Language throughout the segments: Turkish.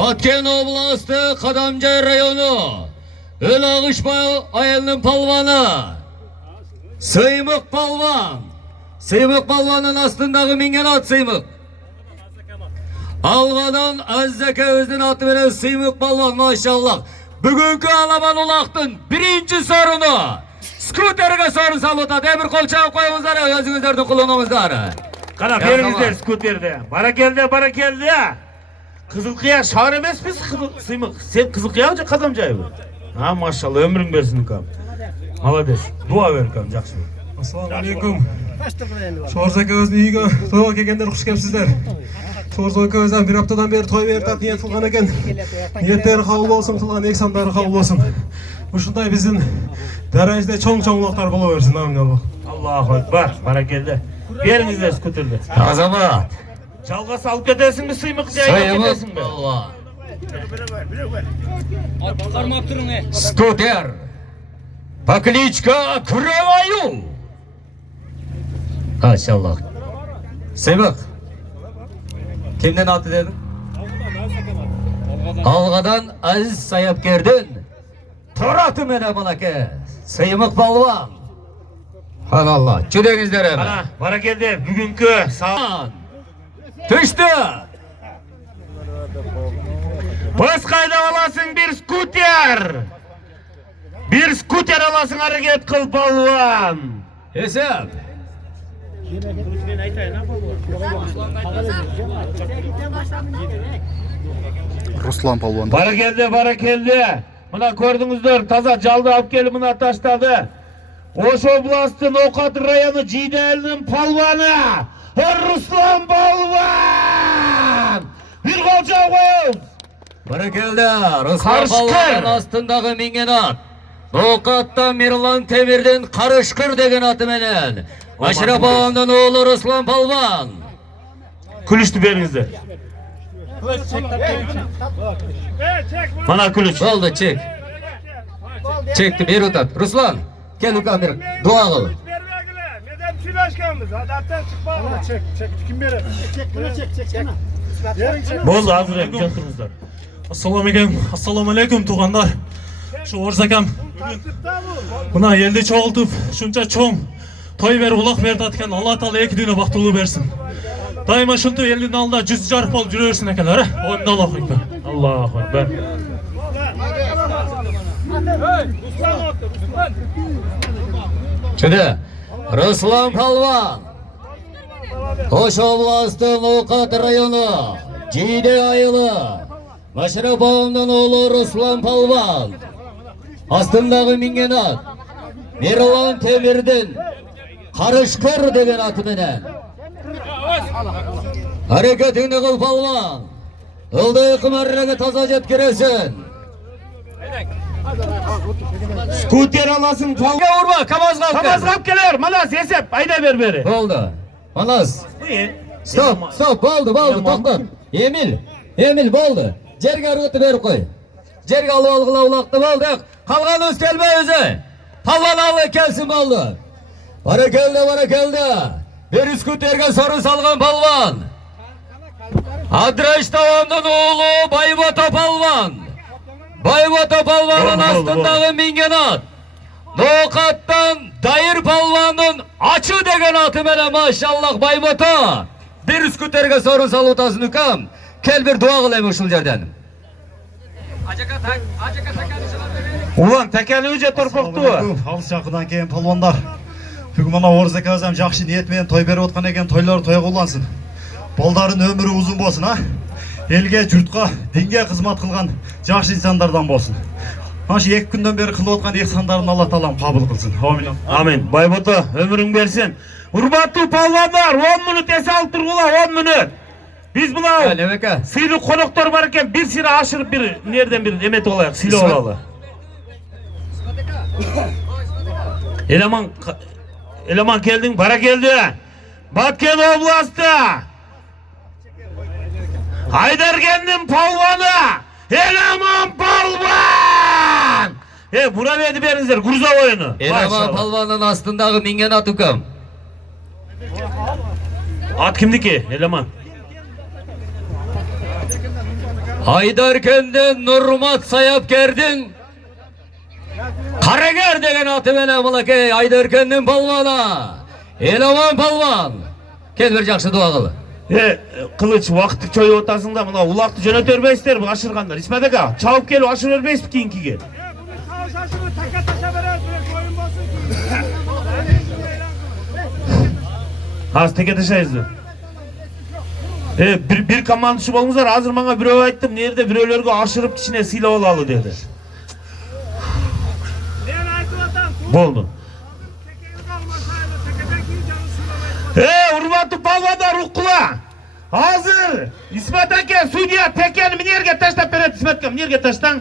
Batken Oblasti Kadamcay rayonu Ölağışbay ayılının palvanı Sıymık palvan. Sıymık palvanın aslındağı mingen at Sıymık. Algadan Azzeke özden atı veren Sıymık palvan maşallah. Bugünkü alaman ulaqtın birinci sorunu skuterge sorun saluta. Demir kolçağı koyunuzlar özünüzlerden kullanımızlar. Kana berinizler skuterde. Bara geldi. Kızılkaya şahar emes biz Sıymık. Sen Kızılkaya mı Kadamcay mı? Ha maşallah ömrün versin kam. Malades. Dua ver kam жақсы. Assalomu alaykum. Sho'rza aka o'zini uyiga to'yga kelganlar xush kelibsizlar. Sho'rza aka o'zidan bir haftadan beri to'y berib niyat qilgan ekan. Niyatlari qabul bo'lsin, qilgan eksamlari qabul bo'lsin. Shunday bizning darajada cho'ng-cho'ngloqlar bo'laversin, amin Alloh. Allahu akbar. Barakeldi. Berinizler skuterde. Azamat. Çalgası alıp ketesin mi Sıymık diye ketesin mi? Skuter Paklichka Kıravayu. Maşallah. Sıymık. Kimden atı dedin? Algadan Aziz sayıp girdin. Toratı mene balake. Sıymık balvan. Allah. Çüdenizlere mi? Ana barakeldi. Bugünkü sağ. Düştü. Bas kayda alasın bir skuter. Bir skuter alasın hareket kıl balvan. Hesap. Ruslan palvan. Barakeldi. Buna gördünüzdür. Taza caldı alıp gelip buna taşladı. Oş oblastın Okat rayonu Cidel'in palvanı. Ruslan palvan. Bir kolçağı koyun. Barakeldi. Ruslan Karışkır. palvanın astındağı mingen at. Okat'ta Mirlan Temir'den Karışkır degen atı menen. Aşraf ağamdan oğlu Ruslan palvan. Külüştü berinizde. Bana külüş. Oldu çek. Çekti bir utat. Ruslan. Gel ukan bir dua kıl. Neden Çilaşkanımız? Adaptan çıkma. Çek. Kim verir? Çek. Boldu hazır hem gentlemanlar. Assalomu alaykum tug'anlar. Sho'rza akam buna eldi cho'g'iltib shuncha cho'ng to'y berib uloq berdi atgan Alloh taolo ikki dunyo baxtli bersin. Doimo shunday elning oldida жүз жарып bo'lib yuraversin akalar. Allohu akbar. Allahu akbar. Şimdi Ruslan palvan. Oş oblastın Okat rayonu Cide ayılı Maşraf ağamdan oğlu Ruslan palvan. Astındağı mingen at Mirlan Temir'den Karışkır degen atı menen. Hareketini kıl palvan. Ildığı kımarrege taza jetkiresin. Skuter alasın palvan. Vurma kamaz kalk. Kamaz kap gelir. Manas yesep. Ayda beri. Oldu. Manas. İyi. Stop oldu toxtat. Emil oldu. Jerge argıtı berip koy. Jerge alıp algıla ulaqtı oldu. Kalgan öz kelme özü. Palvan alı kelsin oldu. Barakeldi. Bir skuterge sorun salgan palvan. Adraş tavamdan oğlu Baybata palvan. Baybata palvanın astındağı mingen at. Nokattan Dayır palvanın açı degen atı mene maşallah Baybata. Bir skuterge sorun salutasın ukam. Kel bir dua kılayım uşul yerden. Ulan tekeli ücret torpaktu. Алыс жақыдан келген палвандар. Бүгін мына Орыз aka өзім жақсы ниетпен той беріп отқан екен, тойлары той қылансын. Балдарын өмірі ұзын болсын, а? Елге, жұртқа, динге қызмат қылған жақсы инсандардан болсын. Ашы 2 күнден бері қылып отқан ihsandарын Алла Таалам қабыл қылсын. Амин. Amin. Baybota ömrün versin. Hurmatlı palvanlar 10 minut ese alıp durgula 10 minut. Biz buna sıylı konuklar varken bir sıra aşırıp bir nereden bir emet olarak sıylı olalı. Eleman geldin, para geldi. Batken Oblasti. Haydargen'in palvanı. Eleman palvan. Buna verdi berinizler Gurza oyunu. Eleman palvanın astındağı mingen at ukam. At kimdi ki eleman? Aydarken'den Nurmat Sayap Gerdin. Karager degen atı mene mılakey Aydarken'den palvana. Eleman palvan. Kel bir jakşı dua kılı. Kılıç vakti çoyu otasında mına ulaktı jönöt örbeysler bu aşırganlar. İsmet Aka çabuk gel aşır örbeys kiyinkiге. Şaşırma taka taşa veririz. Koyun basın. Az teke taşayız. Bir kamandışı bolmuşlar hazır bana bir öv ayttım. Nerede bir ölerge aşırıp kişine sila olalı dedi. Boldu. Urmatı palvada rukkula. Hazır. İsmet Aka sudya tekeni minirge taşta peret İsmet Aka minirge taştan.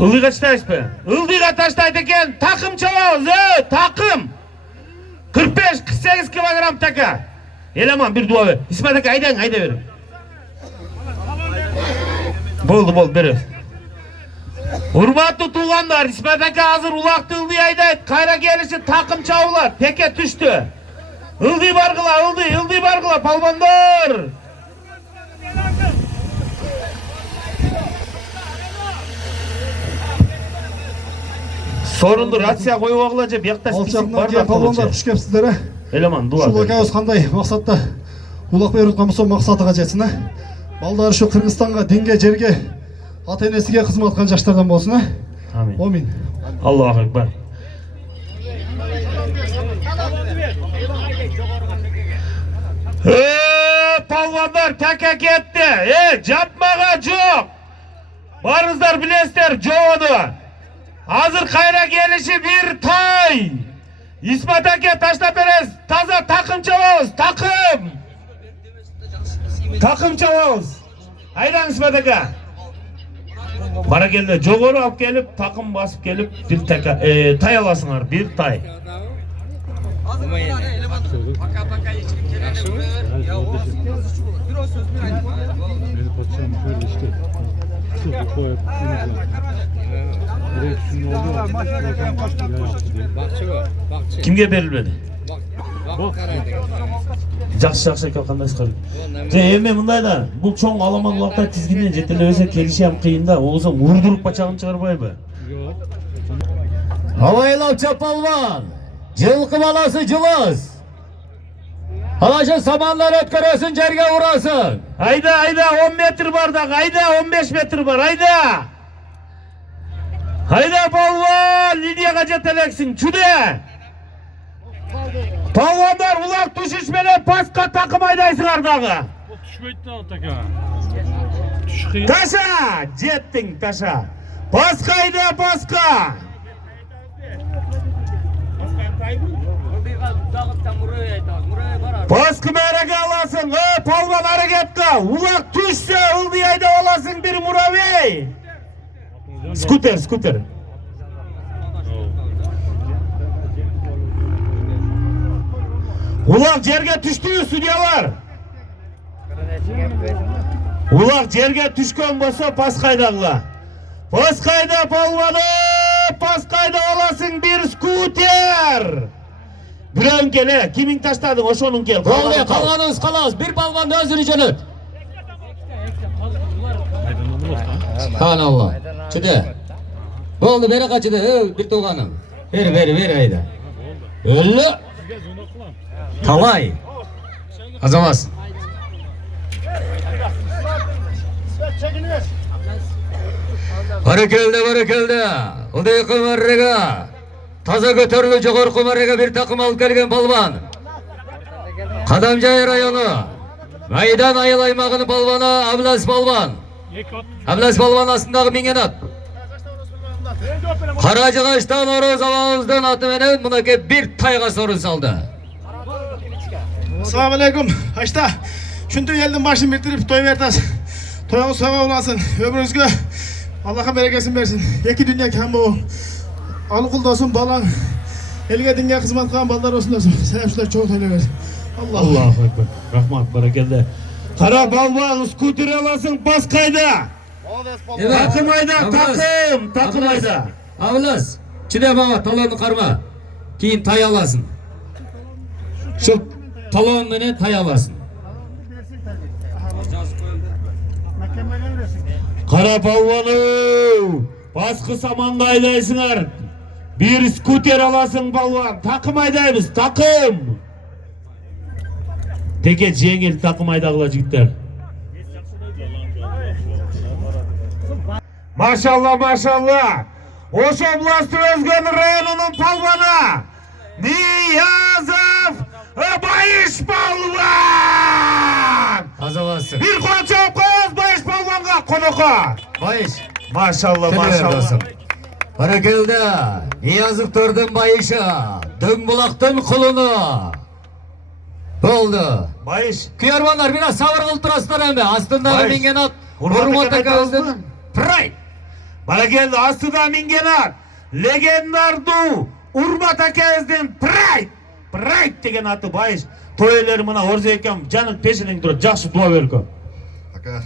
Ildığa taştayız be. Ildığa taştaydı eken takım çalağız takım. 45-48 kilogram taka. Eleman bir dua ver. İsmet Aka aydan ayda verin. Boldu beri. Hurmatlı tuğanlar İsmet Aka hazır ulaktı ıldı ayda. Kayra gelişi takım çavular. Teke düştü. Ildı bargıla ıldı bargıla palvanlar. Sorundu ratsiya koyu oğulaca bir yakta spisik Alçaklar var da keyin palvonlar kılıcı. xush kelibsizlar. Eleman dua Şu ver. lokay qanday maqsadda ulaq berayotgan bo'lsa maqsadiga jetsin. Baldari shu Qirg'izistonga, dinga, jerga, ota-enasiga xizmat qilgan yoshlardan bo'lsin. Amin. Amin. Allahu Ekber. Palvanlar taka ketdi. Japmaga jo'q. Barızlar bilesizler jo'g'ini. Hazır kayra gelişi bir tay. İsmet Aka taşla berez. Taza takım çalağız. Takım. Takım çalağız. Hayran İsmet Aka. Bana geldi. Jogoru alıp gelip takım basıp gelip bir tay alasınlar. Bir tay. Kimge berilmedi? Жақсы қандай қырық. Эми мындайда бул чоң аламан улакта тизгинден жетелебесе келиши ham кыйын да. Оозун урдуруп бачагын чыгарбайбы? Havaylavça palvan. Cılkı balası cılız. Halaşın samanlar ötkürüsün cerge vurasın. Hayda 10 metr bardak. Hayda 15 metr var. Hayda palvan. Lidiyaga jeteleksin. Çüde. Palvanlar ulak düşüşmene paska takım aydaysınlar dağı. Taşa. Jettin taşa. Paskayda paska. Paskı merege alasın. Palvan harekette. Ulak düşse ıldıyayda olasın bir muravey. Skuter. Ulak cerge düştüğü stüdyolar. Ulak cerge düşkön bolsa paskaydalar. Paskayda palvanı. Paskayda olasın bir skuter. Biren gele. Kimin taşladın? Oşonun gel. Oldu kalganız kalas. Bir palvan da özünü canıt. Allah. Çıdı. Oldu beri kaçıdı. Bir tuğanım. Ver hayda. Öllü. Talay. Azamaz. Barakeldi. Uday kumarrega. Taza götürülü jogor kumarrega bir takım alıp gelgen palvan. Kadamjay rayonu. Maydan ayıl aymağının palvana Ablas palvan. Ablas palvan aslındağı mingenat. Karacıgaç'tan Oroz Alamız'dan atı menen mınake bir tayga sorun saldı. Assalamu alaikum. Haşta. Şuntu elden başını bitirip toy vertas. Toyağın sağ olasın. Ömrünüzge Allah'a berekesini versin. Yeki dünya kam bu. Alıkul olsun balan. Elge dünya hizmet kılan ballar olsun olsun. Selamçılar çoğu toyla versin. Allahu Ekber. Rahmat barakeldi. Kara palvan skuter alasın paskayda. Takım ayda takım ayda. Ablas. Çide bana talonu karma. Keyin tay alasın. Şu talon mene tay alasın. Kara palvanı baskı samandı aydaysınlar. Bir skuter alasın palvan. Takım aydayız, takım. Teke жеңіл takım aydağıla жігіттер. Maşallah maşallah. Oş Oblasti Özgün rayonunun palvanı Niyazov Bayış palvan. Hazırlasın. Bir kol çapkız Bayış palvanga konuka. Bayış. Maşallah maşallah. Barakeldi. Niyazov'turdun Bayış'ı. Dıngbuloqtun kulunu. Oldu. Bayış. Kuyarmanlar biraz sabır kıltırasınlar hem. Aslında Bayış. mingen at. Hurmat Hurmat aka akağızın. Pride. Bana geldi aslında mingenat. Legendardu. Urmat akağızın Pride. Pride degen atı Bayış. Toyları mına orza ekam canın peşinin durup жақсы dua verko. Aka,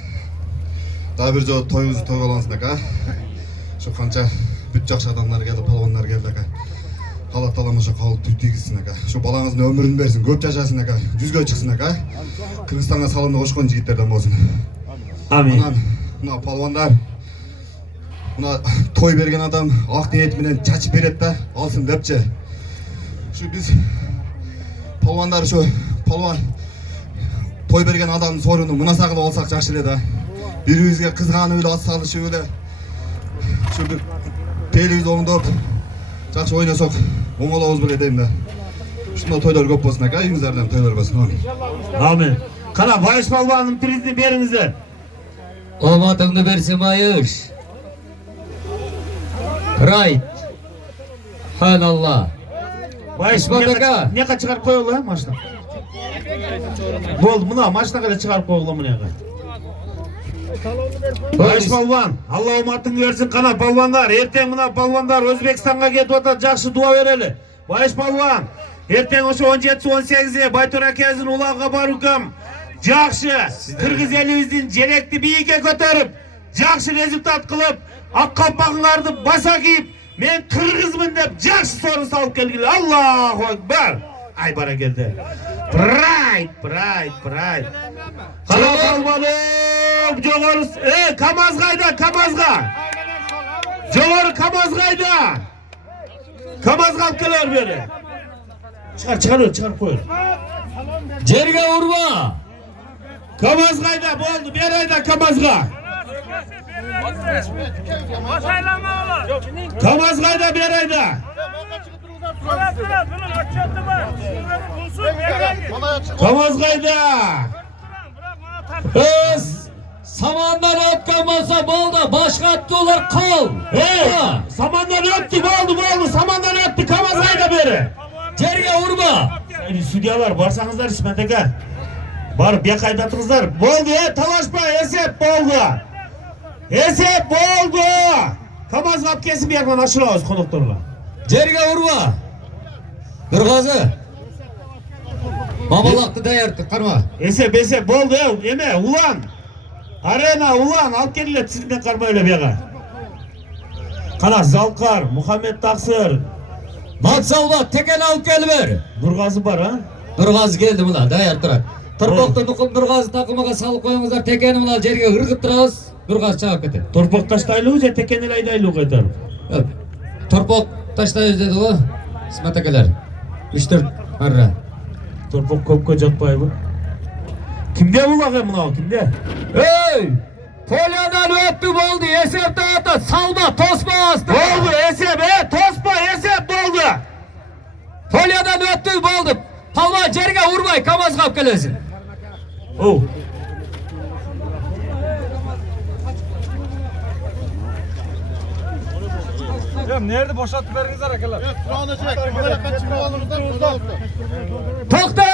daha bir жолы тойыңызды той қыласың aka. Şu қанша бүт жақсы адамдар келді, палуандар келді aka. Алла тағала ошо кабыл тийгизсин aka. Şu балаңыздын өмүрүн берсин, көп жашасын aka. Жүзгө чыксын aka. Кыргызстанга салымды кошкон жигиттерден болсун. Amin. Анан мына палуандар мына той берген адам ак ниет менен чачып берет да, алсын депчи. Şu биз палуандар şu палуан той берген адамдын сорунду мынаса кылып алсак жакшы эле да. Бири-бирибизге кызганып эле ат салышып эле şu bir televizyon oңдоп жакшы ойносок оңолобуз беле дейм да. Ушундай тойлор көп болсун aka, үйүңүздөрдөн тойлор болсун. Amin. Kana Bayış palvanın prizini berinizler. Omatını versin Bayış. Pride. Hanallah. Bayış İsmet aka. ne kadar çıkarıp koyuyorlar ha maçtan? Boldu buna maçtan kadar çıkarıp koyuyorlar mı ne kadar? Bayış palvan, Allah umatını versin kana palvanlar. Erten buna palvanlar Özbekistan'a ketip atar, жақсы dua vereli. Bayış palvan, erten oşu 17-18'e Baytur Akaz'ın ulağa barukam. Жақсы, Kırgız elimizdin jelekti biyike götürüp, жақсы rezultat kılıp, ak kapağınlardı basa giyip, men Kırgızmın dep жақсы sorun salıp gelgili. Allahu Ekber. Ay bara geldi. Pride, pride, pride. Kala palvanım, joğarı, Kamazgayda, Kamazga. Joğarı Kamazgayda. Kamazga alıp gelir beri. Çıkar koyun. Cerge vurma. Kamazgayda boldu, bir ayda Kamazga. Kamazgayda bir ayda. Kamazgayda. Öz samandan ötken olsa bolda başka attılar kol. Samandan öttü, boldu, samandan öttü, Kamazgayda beri. Cerge vurma. Südyalar, barsanızlar İsmet aka. Barıp bir kaydatınızlar. Boldu, talaşma, esep boldu. Esep boldu. Kamazgap kesip yakman aşırağız konuklarla. Cerge vurma. Kırgazı. Babalaktı dayarttık karma. Esep boldu eme ulan. Arena ulan alıp geldiler sizden karma öyle bir yaka. Kana Zalkar, Muhammed Taksır. Matsalva teken alıp geliver. Nurgazı var ha. Nurgaz geldi buna dayarttırak. Tırpokta nukum Nurgaz'ı takımaga salıp koyuңuzlar tekeni buna cerge ırgıp turabız. Nurgaz çağıp keter. Torpok taştaylı je tekenel aydaylı koytar. Torpok taşta özledi o. İsmet akalar. 3-4 harra. Torpok köpkö jatpay bu. Kimde bu bakayım buna kimde? Hey! Polyadan öttü boldu. Esep dağıtta salma tosma astı. Boldu esep tospa esep boldu. Polyadan öttü boldu. Palva cerge vurmay kamaz kap gelesin. Oh. Nerede boşaltıp verinizer akalar? Tokta!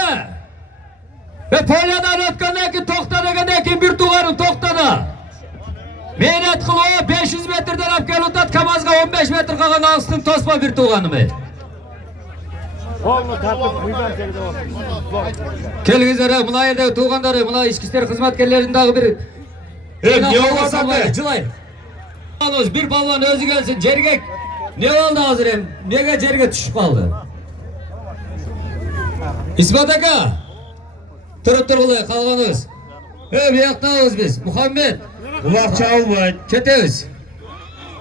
Ve Polyadan ötkenden ki tokta degenden ki bir tuğarın toktada. Meynet kılı 500 metreden ap gel utat kamazga 15 metre kalan alsın tosma bir tuğanı mı? Kelgizlere, mına yerde tuğanları, mına içki işleri hizmetkerlerindeki bir... Ne olmasa be? Cılay. Bir balvan özü gelsin, cergek. Ne oldu hazırım? Nege cerge düşüp kaldı? İsmet Aka. Tırıp dur kalganız. Bir yaktağız biz. Muhammed. Kulak çalmayın. Ketemiz.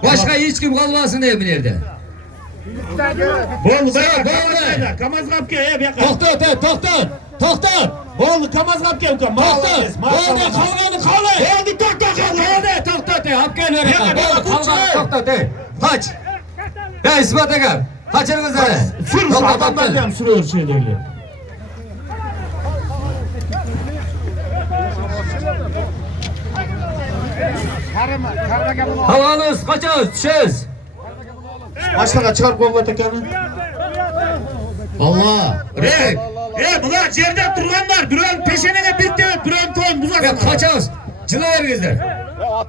Başka hiç kim kalmasın emin yerde. Bol Sen, da kamaz kapke ya bir yakın. Toktat. Bol kamaz kapke yok. Toktat. Kavganı kavga. Oldu Toktat. Hakkı ver. Toktat. Kaç. Ya ispat eker. Kaçırınız hele. Sür adamlar diyorum sürüyor şey öyle. Havanız kaçıyoruz. Düşüyoruz. Başlığa çıkar kovma tekanı. Allah. Rek. Bunlar yerde duranlar. Duran peşine bir de duran ton. Bunlar Ya kaçıyoruz. Cıla vergizler.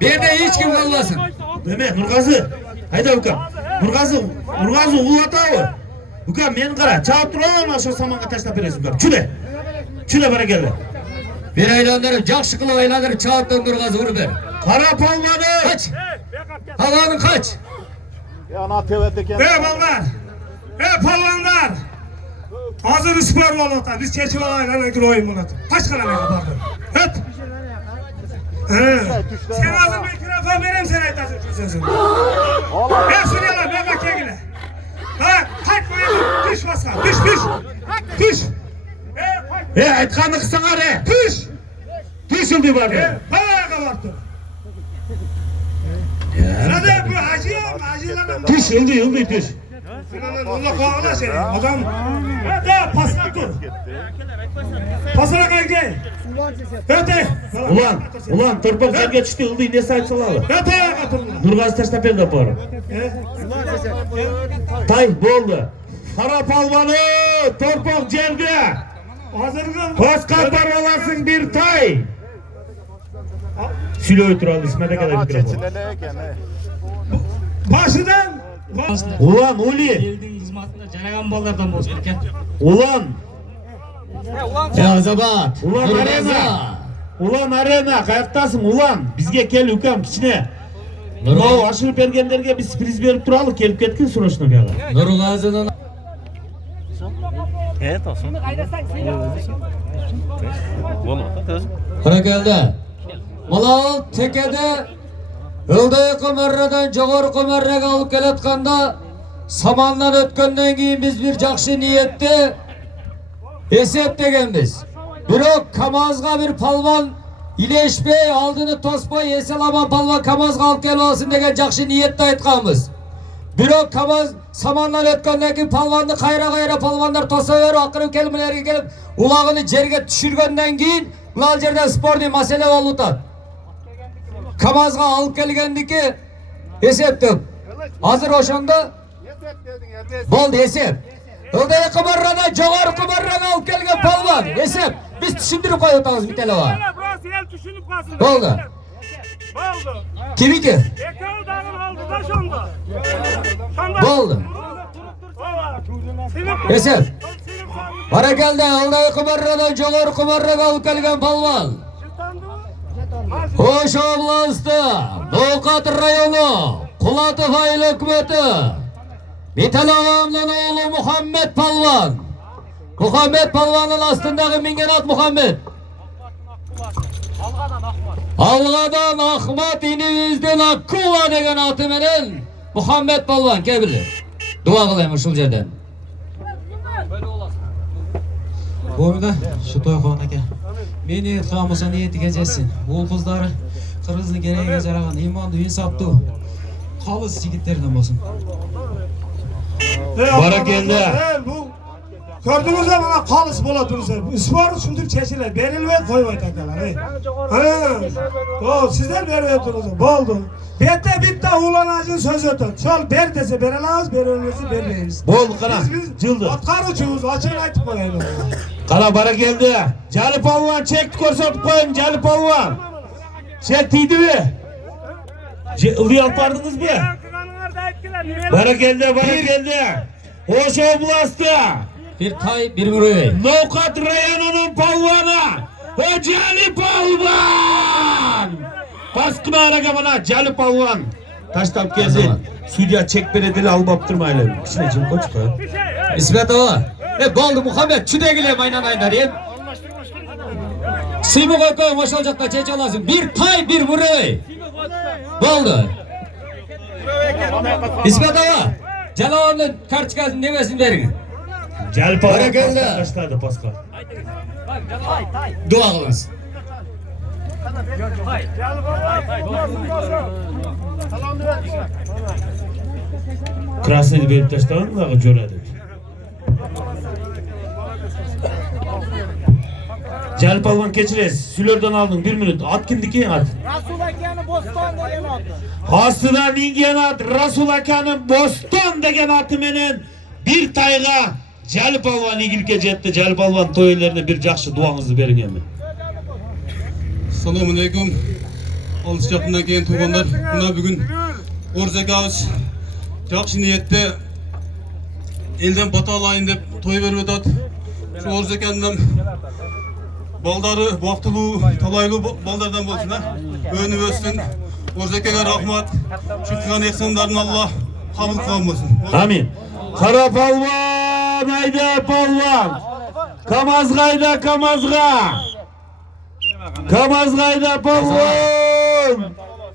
Bir yerde hiç kim kalmasın. Deme Nurgazı. Haydi Ukam. Nurgazı uğlata o. Ukam men kara. Çağıp duran aşağı samanға taşlap beresiz Ukam. Çüle bara geldi. Bir aylanları, jakşıklı aylanları çağırt döndürgazı vurup ver. Kara palvanı. Kaç. Havanın kaç. Ballar. Palvanlar. Hazır spor olata. Biz keçi olaylarına göre oyun olata. Kaç kadar yapardın? Hep. Sen hazır mikrofon vereyim sen aytasın şu sözünü. Suriyeler ben bak yegile. Kalk bayılır. Düş basa. Düş. Aytkanı kısana re. Düş. Düş oldu bari. Havaya kabarttı. Nerede bu hacılarla? Düş oldu düş. Allah kovana seni. Adam. Hadi pasına dur. Pasına kaydı. Hadi. Ulan torpak yerge düştü oldu ne sayt salalı. Hadi ayağa katılın. Nurgazı taşlap berdi bari. Tay boldu. Kara palvanı torpak yerde. Hazırlıklı. Koska parolasın bir tay. Sülo oturalım İsmet'e kadar mikrofon. Başından. Ulan Uli. Jaragan ballardan bozulurken. Ulan. Yazabat. Ulan arena kayaktasın ulan. Bizge kel ukam kichine. Nurul. Mao aşırıp bergenlerge bir sürpriz berip turalı kelip ketkin suraşına bir ala. Nurgazı'nın Bana geldi. Malal tekede Ildayı Kömerre'den Jogor Kömerre'ge alıp keletganda samandan ötkenden keyin biz bir jakşı niyetli esep degenmiz. Birok Kamazga bir palvan ileşpey aldını tospay eselaman palvan Kamazga alıp kelip degen jakşı niyetli aytkanmiz. Birok Kamaz samandan ötkenden keyin palvanды kayra palvanlar tosaver akırıp kelmelerge kelip ulağını jerge düşürgenden keyin ulal жерде спорный маселе болуп атат. Kamazga alıp kelgendiki eseptim. Hazır oşanda boldu esep. Ildayı Kömerre'den Jogor Kömerre'ge alıp kelgen palvan esep. Biz düşündürüp koyup atamiz bir tele var. Burası el düşünüp kalsın. Boldu. Boldu. Kimiki? Ekranı dağın oldu da şonda. Boldu. Esep. Para geldi. Ildayı Kömerre'den Jogor Kömerre'ge alıp kelgen palvan. Hoş oblastı, Nokat rayonu, Kulatıf ayıl hükümeti, Bitel ağamdan oğlu Muhammed Palvan. Muhammed Palvan'ın astındaki mingenat Muhammed. Algadan Ahmet inimizden Akkula degen atı menen Muhammed Palvan kebilir. Dua kılayım şu yerden. Boyunda şu toyxona aka. Men niyet qilmasa niyeti kechasın. Ul qizlari qirg'izni kerakga jaragan imonli insofli xolis yigitlardan bo'lsin. Bara geldi. Bu gördünüz mü bana kalıs bola durursa. Spor sündür çeşiler. Berilmeye koymayın takalar. O sizler vermeye durursa. Boldu. Bitti ulan ağacın sözü ötür. Şol ber dese berelağız, berelmesi bermeyiz. Bol kara. Biz Cıldı. atkar uçuyoruz. Açın aytıp koyayım. Kara bara geldi. Cali palvan çekti korsatıp koyun Cali palvan. Çektiydi mi? Ilıyı alpardınız mı? Bara geldi. Hoş oblastı. Bir tay, bir mürüvey. Nokat rayonunun palvanı. Cali palvan. Baskına araga bana Cali palvan. Taştap gelsin. Südya çek beledeli alıp durmayla. İçine cim koç koy. İsmet ağa. Boldu Muhammed. Çüde gile maynan aynar yem. Sıymak ököyüm oşalacakta çeç alasın. Bir tay bir buraya. Oldu. İsmet Ağa. Canavarın kartıkasının nevesini verin. Jalp alvan Barakallah. başladı Pascal. Dua kılınız. Krasnıyı verip taştavan mı? Jo'radı. Jalp alvan keçires. Sülörden aldın 1 minut. At kimdiki at. Rasul Akan'ı Boston degen atı. Aslından ingen at Rasul Akan'ın Boston degen atı menen bir tayga Jalp alvan igilke jetdi. Jalp alvan toylarına bir жақсы duanızı verin emi. Assalomu alaykum. Alış jaqından keyin tuğanlar. Buna bugün Orzak ağaç жақсы niyetde elden bata alayın dep toy verip ötat. Şu Orzak annem baldары vaqtılуу, talaylуу baldardan bolsun ha. Önü ösün. Orzakaga rahmat. Şu kılgan ihsanlarını Allah kabul kılmasın. Amin. Kara palvan, hayda palvan. Kamazgayda kamazga. Kamazgayda palvan.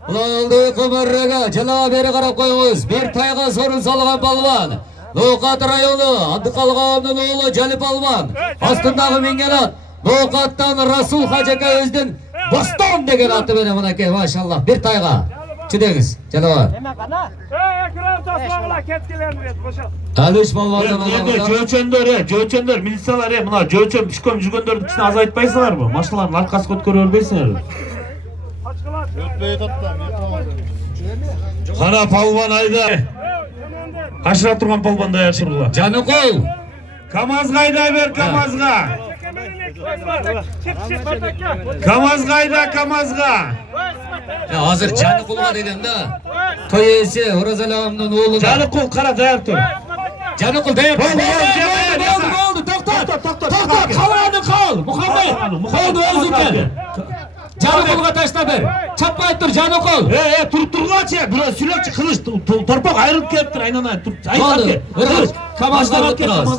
Ulan oldu kumarraga cana beri qarab qo'ying'iz. Bir tayga sorun salgan palvan. No'qat rayoni Abduqalg'ovning o'g'li Jali palvan. Ostindagi minganat No'qatdan Rasul Hajaka o'zidan Boston degan oti bilan bunaqay maşallah bir tayga. Chidangiz, janovar. Ekran tasmağıla ketkilerini et boşa. Alish palvondan Jo'chonlar, jo'chonlar, militsiyalar, mına jo'chon pishkom jurganlarning ichini azaytmaysizlar mı? Mashinalarni arkasiga o'tkazib o'rbaysizlar. Qara palvon ayda. Ashrab turgan palvon dayar shurg'ula. Janiqul. Kamazga ayda ber kamazga. Kamazga kamazga. Hozir Janiqulga deganda to'yisi O'razalovning o'g'li. Janiqul qara dayar tur. Janiqul dayar. Bo'ldi, to'xtat. Qalarni qol. Muhammad o'zi kel. Janiqulga tashlab ber. Chapmay tur Janiqul. Turib turg'achi. Biroz suyakchi qilish torpoq ayrilib kelibdir aynan tur. Bo'ldi. Kamazga o'tiramiz.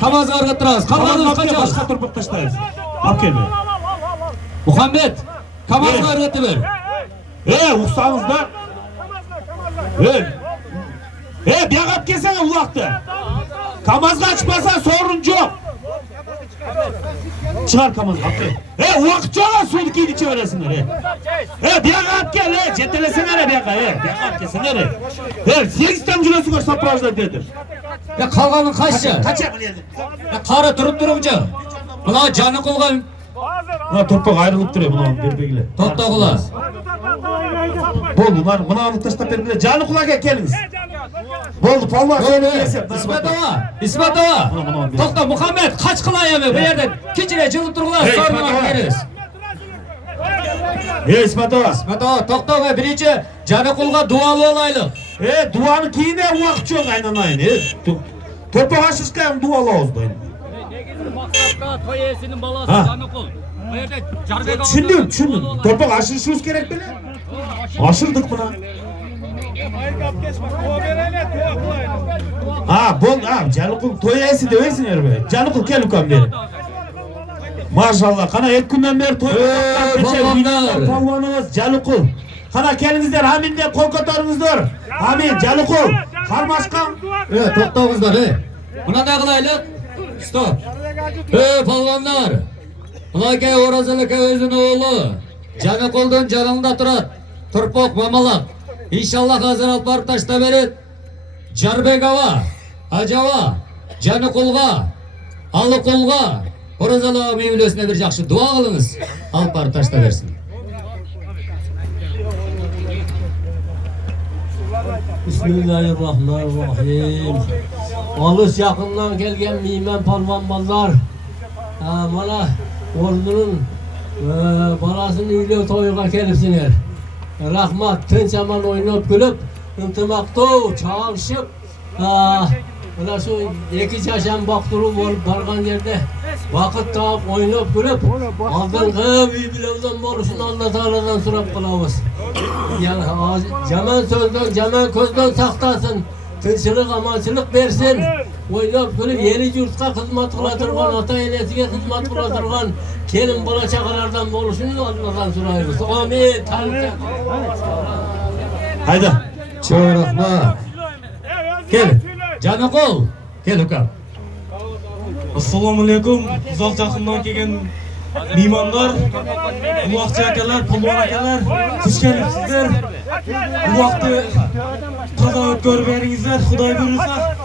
Kamazga o'tiramiz. Qalarni qachon boshqa torpoq tashlaymiz. Olib kelma. Muhammad Kamazga o'rgatib ber. Uqsangiz-da. Bu yoqqa olib kelsana uloqni. Kamazga chiqmasa sorun yo'q. Çıkar kamazga. Vaqt yo'q, suvni kiyib ichaverasizlar. Bu yoqqa olib kel, jetelesinglar bu yoqqa. Bu yoqqa olib kelsinglar. 8 tam jurasizlar saprajda dedi. Ya qolgani qancha? Qancha qilyapti? Ya qara turib-turibchi. Bular Janiqulga Buna torpoq ayrılıp duruyor buna berbegile. to'xtag'ular. Bo'ldi, buni olib tashlab berdilar. Janiqulga kelinglar. Bo'ldi, palvon seni kesib. İsmet Ağa. To'xta Muhammed qaç qilayapmi bu yerda? Kechira jilib turinglar, sormay berasiz. İsmet Ağa. İsmet Ağa, to'xta va birinchi Janiqulga duoli olaylik. Duanı kiyine vaqt yo'q aynan. Torpoq açışga ham duo olozdi. Maqsadga to'yesining balasi Janiqul. Bu yerda Jarbega Tushundim. Torpoq açışımız kerak bile. Aşırdık buna. Bol, Janiqul to'yesi deysizlar be. Janiqul kel ukam beri. Maşallah, qana 2 kundan beri to'y palvonimiz Janiqul. Qana kelingizlar, amin deb qo'l ko'taringizlar. Amin, Janiqul. Qarmashqam. To'xtag'izlar, Bunday qilaylik. Stop. Palvonlar. Ularga O'razalaka o'zining o'g'li Janiquldan janingda turadi. Turpoq mamalaq. İnşallah hozir olib borib tashlab beradi. Jarbegava, Ajava, Janiqulga, Aliqulga, O'razalov mevlusine bir yaxshi duo qilamiz. Olib borib tashlab bersin. Bismillahirrahmanirrahim. Alış yakından gelgen miymen palvan ballar. Mana ordunun balasını üyle toyuğa kelipsinler. Rahmat, tinç aman oynayıp gülüp, intimakta çalışıp, mana şu 2 yaşam baktırıp olup bargan yerde vakit tağıp oynayıp gülüp, aldığın birbirlerden borusunu Allah Teala'dan sorap kılavuz. Yani caman sözden, caman közden saktasın, tinçlik, amançılık versin. Oynayıp gülüp yeni yurtqa hizmet kılatırgan, ata enesiga hizmet kılatırgan Gelin bala çakalardan boluşunu Allah'tan sorayız. Amin. Haydi. Çok rahmat. Gel. Canı kol. Gel ukam. Assalomu alaykum. Uzoq yaqindan kelgan mehmonlar, uloqchi akalar, polvon akalar, xush kelibsizlar. Bu vaqtni toza o'tkazib beringizlar, Xudoy buyursa.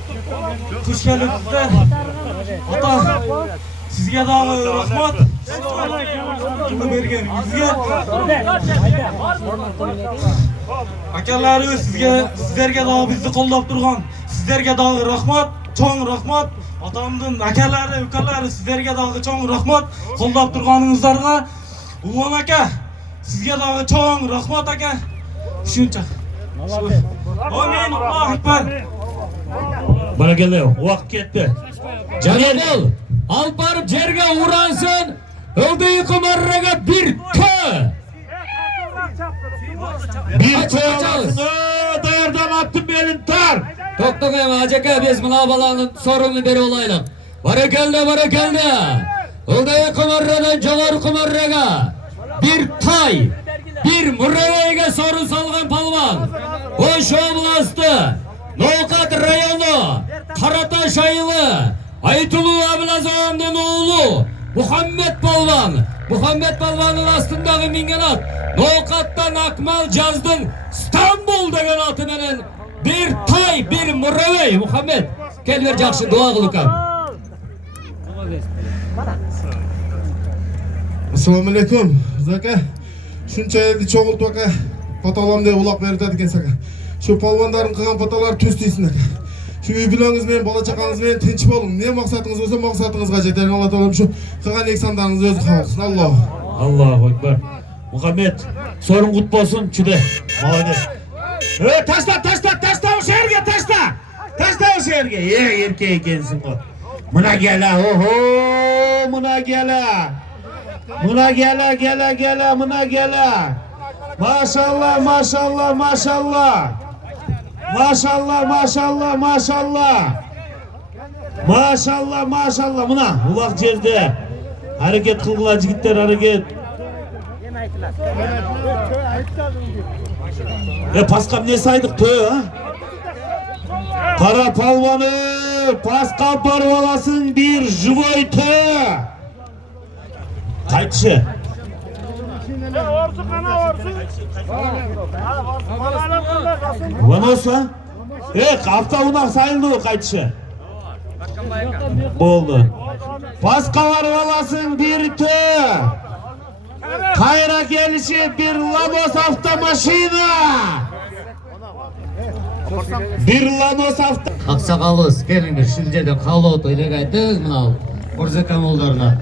Xush kelibsizlar. Ota, sizga dag'i rahmat. Kimni berganingizga. Akalari sizlarga dag'i bizni qo'llab turgan, sizlarga dag'i rahmat, cho'ng rahmat. Atamdan akalari, ukalari sizlarga dag'i cho'ng rahmat. Qo'llab turganingizlarga Ulon aka, sizga dag'i cho'ng rahmat aka. Shuncha. Amin. Allohu akbar. Barakalla, vaqt ketdi. Canı kol. Al barıp jerge uransın. Öldüğü kumarraga bir tö. Bir çoğalasın. Dayardan attım belin tar. Toktok ema acaka biz mınabalanın sorunu beri olayla. Barakalda. Öldüğü kumarradan calar kumarraga. Bir tay. Bir murreveyge sorun salgan palvan. Hoş oblastı. Nokat rayonu. Karataş ayılı. Aytulu Ablazam'ın oğlu Muhammed Palvan. Muhammed Palvan'ın astındağı mingenat. Nokattan Akmal Cazdın İstanbul degen atı menen bir tay bir murrevey Muhammed. Gel ver jakşı dua kılыкam. Assalomu alaykum. Zaka. Shuncha elni cho'g'iltib aka, patolam deb uloq berdi ekan aka. Shu polvonlarning qilgan patolari tuz tiysin aka. Şu uy bilangiz bilan, bola chaqangiz bilan tinch bo'ling. Ne maqsadingiz bo'lsa, maqsadingizga yeting. Alloh taolo shu qilgan ehsonlaringizni o'zi qilsin. Alloh. Allahu ekber. Muhammed, sorun kutlu olsun çüde. Молодец. Taşla o şehirge taşla. Taşla o şehirge. Erkeğe ekensin o. Muna gele oho. Muna gele. Muna gele. Maşallah. Maşallah. Muna ulak jerde. Hareket kılgılar jigitler hareket. Paskam ne saydık tö ha? Kara palvanı Paskam parvalasın bir живой tö. Kayıtçı. Orzu kana orzu. Vanosa? Hafta unak sayıldı o kayıtçı. Boldu. Paskam parvalasın bir tö. Kayra gelişi bir Lanos avtomaşina. Bir Lanos avtomaşina. Aksakalız gelingdir şilcede kalı otoyla kaydık mınav. Orza kamollarına.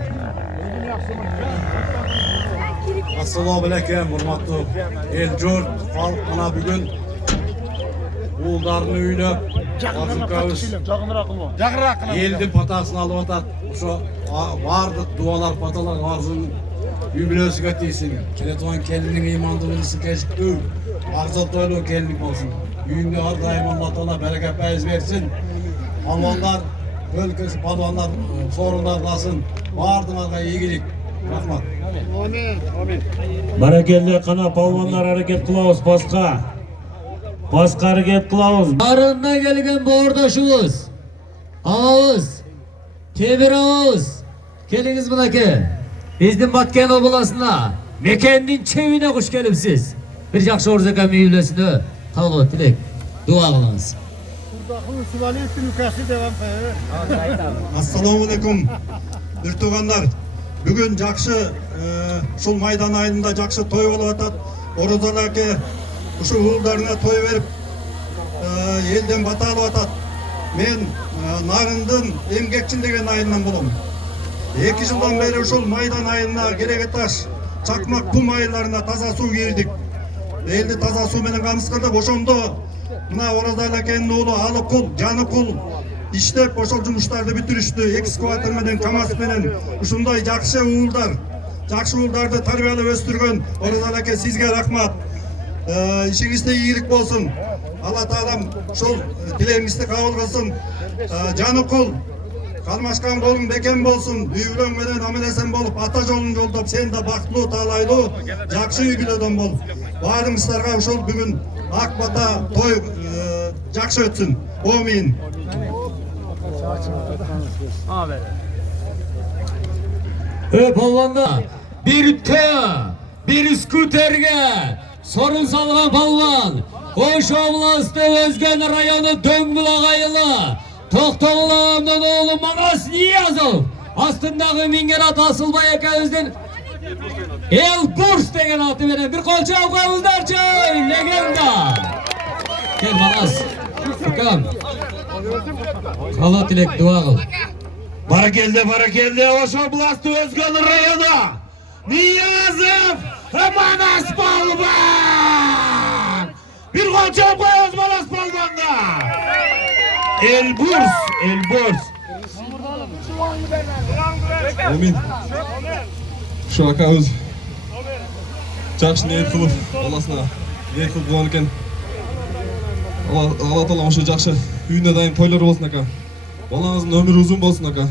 Assalomu alaykum, hurmatli el jurt, xalq mana bugun ularni uylab, elni patasini olib atat. O'sha barliq duolar, patalar arzun yubileysiga teysin. Keletgan kelinning iymonda bo'lsin, kechikdi. Arzon to'yli kelinlik bo'lsin. Uyingda har doim Alloh taolo baraka fayz bersin. Palvonlar, o'lkasi palvonlar sorunlarlasın. Bardımlarga iyilik. Rahmat. Barakalla kana palvonlar hareket kılavuz paska. Paska hareket kılavuz. Barınına gelgen boğurdaşımız. Ağız. Temir ağız. Geliniz bunaki. Bizden Batken obulasına. Mekendin çevine hoş gelipsiz. Bir jakşı orzaka mühürlesini. Kavlu tilek. Dua kılınız. Assalomu alaykum. Bir tuğanlar. Bugün jakşı şul maydan ayında jakşı toy olup atat. Orozan aka şu uğullarına toy verip elden bata alıp atat. Men narındın emgekçiliğin ayından bulam. 2 yıldan beri şul maydan ayına gerek taş, çakmak kum aylarına taza su girdik. Eldi taza su menen kamıskada boşondu. Mına Orozan akanın oğlu alıp kul, canı kul. İşte boşol jumuşlardı bitirişti. Ekskavator menen, kamaz menen. Uşunday jakşı uğullar. Jakşı uğullardı tarbiyalap östürgön. Orozan aka sizge rahmat. İşinizde iyilik bolsun. Allah Taalam şol dileğinizde kabul kılsın. Canı kul. Karmaşkan kolun beken bolsun. Büyülön menen amel esen bolup ata jolun joldop sen de baktılуу taalaylуу жакшы үйгүлөдөн бол. Баарыңыздарга ошол бүгүн ак бата той жакшы өтсүн. Амин. Palvonlar bir toya, bir skuterge sorun salgan palvon. Qo'sh oblastı Özgen rayonu Döngbuloq ayılı. To'xtoğlu'nun oğlu Manas Niyazov. Astındagi Mingenat Asılbay ekemizden Elburs degen atı veren bir qo'l chavqamizlarchi legenda. Gel Manas. Ukam. Qala tilek dua qil. Barakeldi. Oş oblasti Özgen rayonu. Niyazov Manas Palvan. Bir gol koyuyoruz Manas Palvan'da. Elburs. Amin. Şu akabız жақсы ниет қылып, баласына ниет қылып қойған екен. Алла Тағала ошо жақсы үйүнө дайым тойлор болсун ака. Балаңыздын өмүрү узун болсун ака.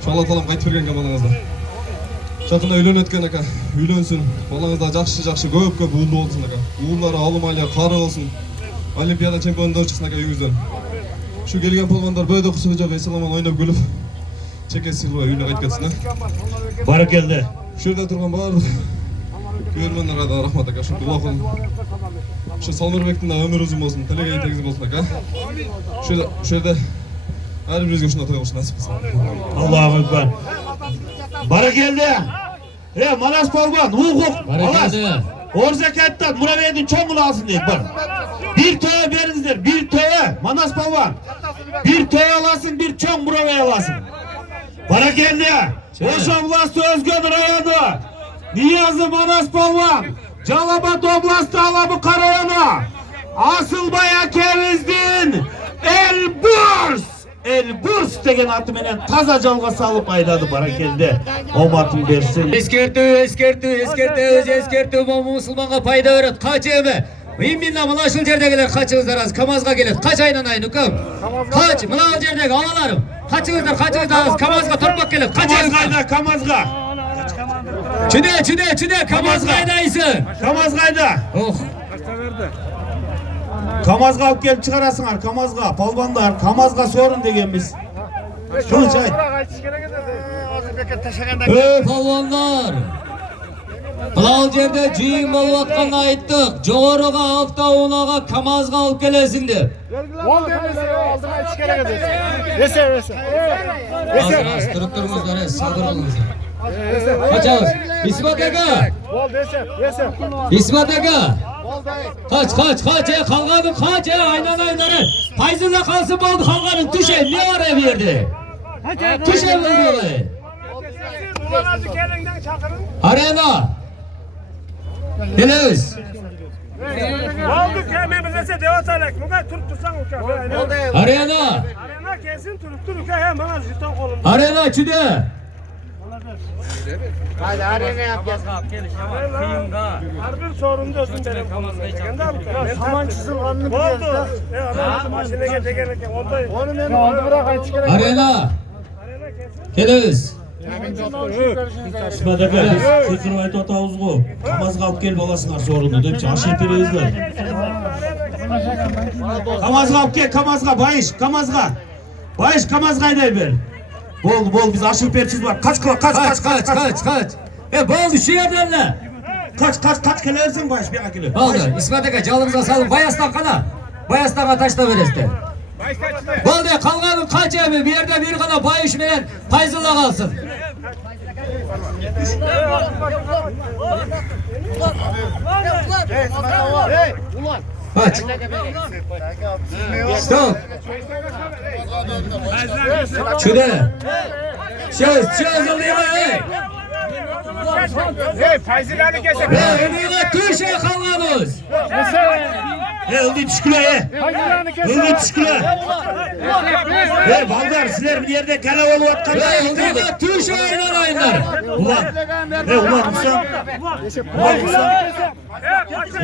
Ошо Алла Тағалам кайтып берген балаңызды. Жакында үйлөнөт экен ака. Үйлөнсүн. Балаңызда жақсы көп уулу болсун ака. Уулдары алым алия кары болсун. Олимпиада чемпиондор чыксын ака үйүңүздөн. Şu gelgen polvonдар бөөдө кусугужап эсаламан ойноп күлүп чеке сыйлоо үйүнө кайтып кетсин. Barakeldi. Şu yerде турган баардык көрөрмөнлөргө да рахмат ака. Şu дуа кылын. Şu Салмырбектин да өмүрү узун болсун, телегей тегиз болсун ака. Şu yerде ар бирибизге ушундай той кылыш насип кылсын. Allahu Ekber. Barakeldi. Manas Palvan, hukuk. Barakeldi. Orzakattan Murabiye'nin çoğunu alsın deyip bak. Bir töye verinizler, bir töye. Manas Palvan. Bir töye alasın, bir çoğun Murabiye alasın. Barakeldi. Oş oblasti Özgen rayonu. Niyazı Manas Palvan. Calabat oblasti Alabı Karayonu. Asılbay akemizdin. Elburs degen atı menen taza jalgası alıp ayladı barakeldi. Omatın bersin. Eskertүү bu musulmanга пайда берет. Kaç emi? Мына мына ушул жердегилер качыңыздар азыр КамАЗга келет. Kaç айнанайын укам? Kaç мына жердеги алаларым. Качыңыздар азыр КамАЗга торпок келет. Kamazga. Чүнө КамАЗга айдайсың. Kamazgayda. Ох. Kamazga alıp gelip çıkarasınlar. Kamazga, palvandar, Kamazga sorun degenmiz. Kılıç ay. Palvonlar. Бұл жерде жиын болып атқанын айттық. Жоғарыға автоунаға КамАЗға алып келесің деп. Az тұрып тұрыңыздар, сабыр болыңыздар. Kaçağız. İsmet Ega. Kaç. Kalkanın kaç. Aynen. Payzında kalsın oldu kalkanın. Tüşe. Ne var ev yerde? Tüşe mi böyle? Arena. Geliyoruz. Oldu kemimiz ise devat alek. Bugün tuttursan uçak. Arena. Arena kesin tuttur uçak. Hem bana jiton kolum. Arena çüde. Hadi arena yapacağız. Her bir sorunda özüm benim. Saman çizilganını biliyoruz da. Adamın maşineye tekerleken oradayım. Onu ben aldı bırak ay çıkarak. Arena. Geliyoruz. İsmet Ega, fikir aytып атабыз го. Kamazga alıp gel balasınlar sorunu deyip aşıp beribizler. Kamazga alıp gel, Kamazga, bayış, Kamazga. Bayış, Kamazga'yı da ver. Bol biz aşıp berçiz var. Kaç. Boldu şu yerlerle. Kaç kelersin bayış bir akıllı. Boldu. İsmet Ega calınıza salın. Bayastan kana. Bayastan taşla veresizler. Boldu kalkanın kaç evi bir yerde bir kana bayış veren payzıla kalsın. Kaç. Stop. Şurada. Şöyle hey. Hey, faizilerini kesek. Önüne tuşa kalmamız. Öldü tüşküle. Öldü tüşküle. Bandar sizler bir yerde kale olup atkan. Önüne tuşa oynanayınlar.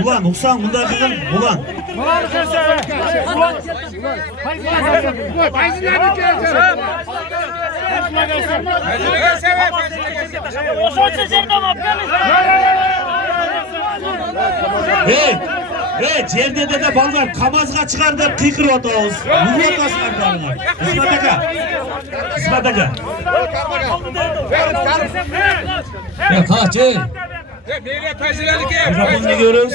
Ulan Nuksan bunda kızım. Ulan. Faizilerini kesek. Hey, Cerde de ballar kamazga çıkardı kıkır otağız. Mühür otasın arkadaşlar. İsmet Aga. Ya kaçın. Mikrofonu diyoruz.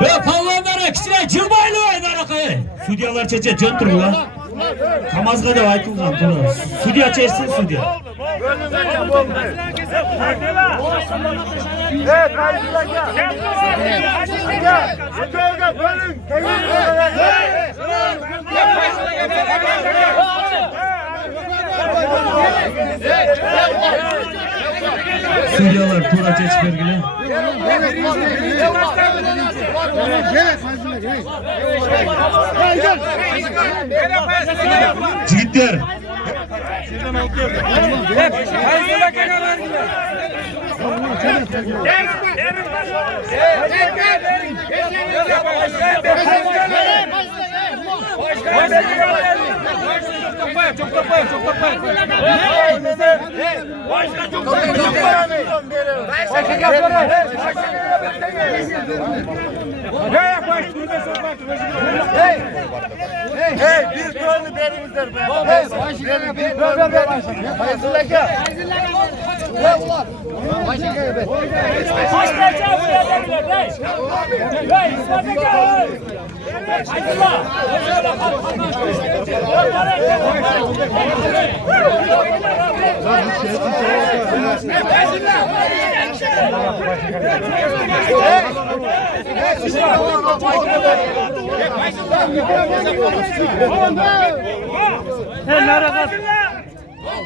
Ve palvanlara kişiler cırmaylı oynar akı. Sudyalar çeçe cöntür ulan. Kamazga da aytılgan tuna. Sudya çeşsin sudya. Sudyalar tura çeç belgili. Jigitler. Bir türlü belimizdir.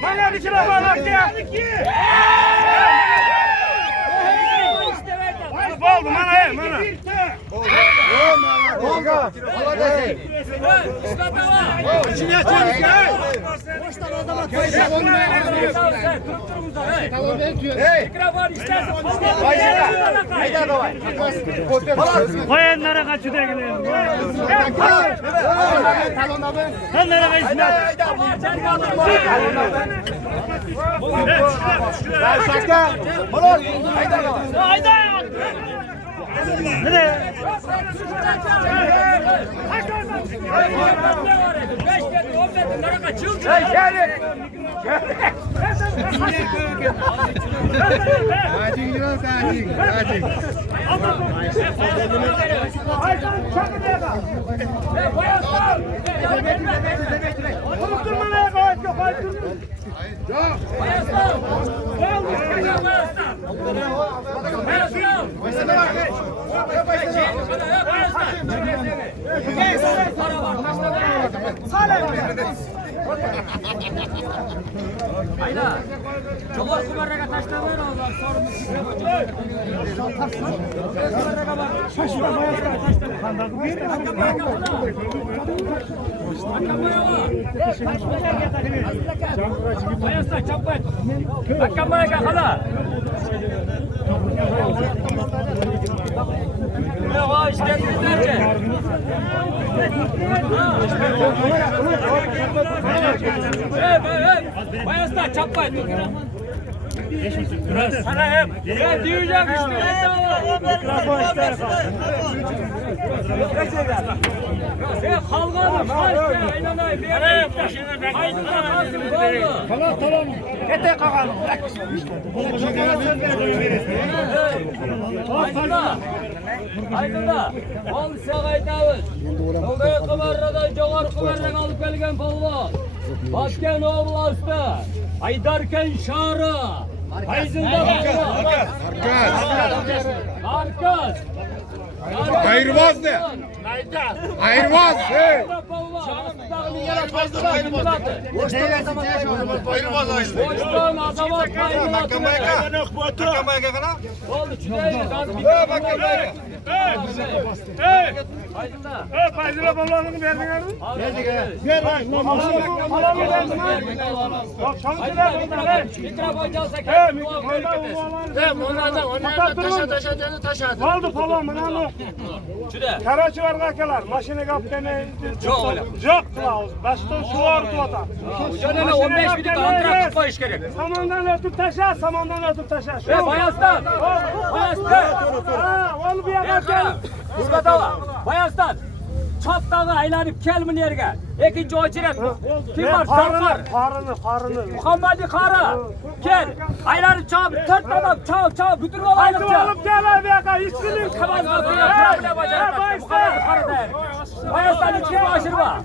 Bana bir kilo balık ya. Oldu bana. Olga. Koyanlara kaçı da gidiyor. Sen nereye kaçıyorsun? Nereye? Ayla. Çok kumarraga taşlamıyor onlar sormuş. Bayasta çapayt. Akkamaya kakala. Ne var işte bizlerce. Bayasta çapayt. Sana hep. Ya diyeceğim işte. Sen halganım. Aynanay. Tamam. Ete kakalım. Aydın'da. Al Sağaytavuz. Yolda Kımarra'dan Joğar Kımarra'ya alıp gelgen palva. Batken Oğlastı. Aydarken Şarı. Aydın'da Arkas. Ayırmaz ne? Ayırmaz. Fayzıla balığını verdin abi. Ver bak. Oldu falan bana. Karaçı var kakeler. Maşını kaptanı. Çok kılavuz. Baştan şu ordu ata. Canına 15 minut antrenman koyuş gerek. Samandan ötüp taşa, samandan ötüp taşa. Ve Bayastan. Onu bir yana gel. Kızgatava. Bayastan. Çaptağı aylanıp kelmin yerge. İkinci o ciret. Kim var? Sarılar. Karını. Muhammedi Kara. Gel. Aylanıp çağ. Tört adam çağ. Bütün olaylık Haydi oğlum gel abi yaka. Hiçbiriniz. Kamal kapıya problem bacarık. Muhammedi Kara der. Bayastan hiç gibi aşırma.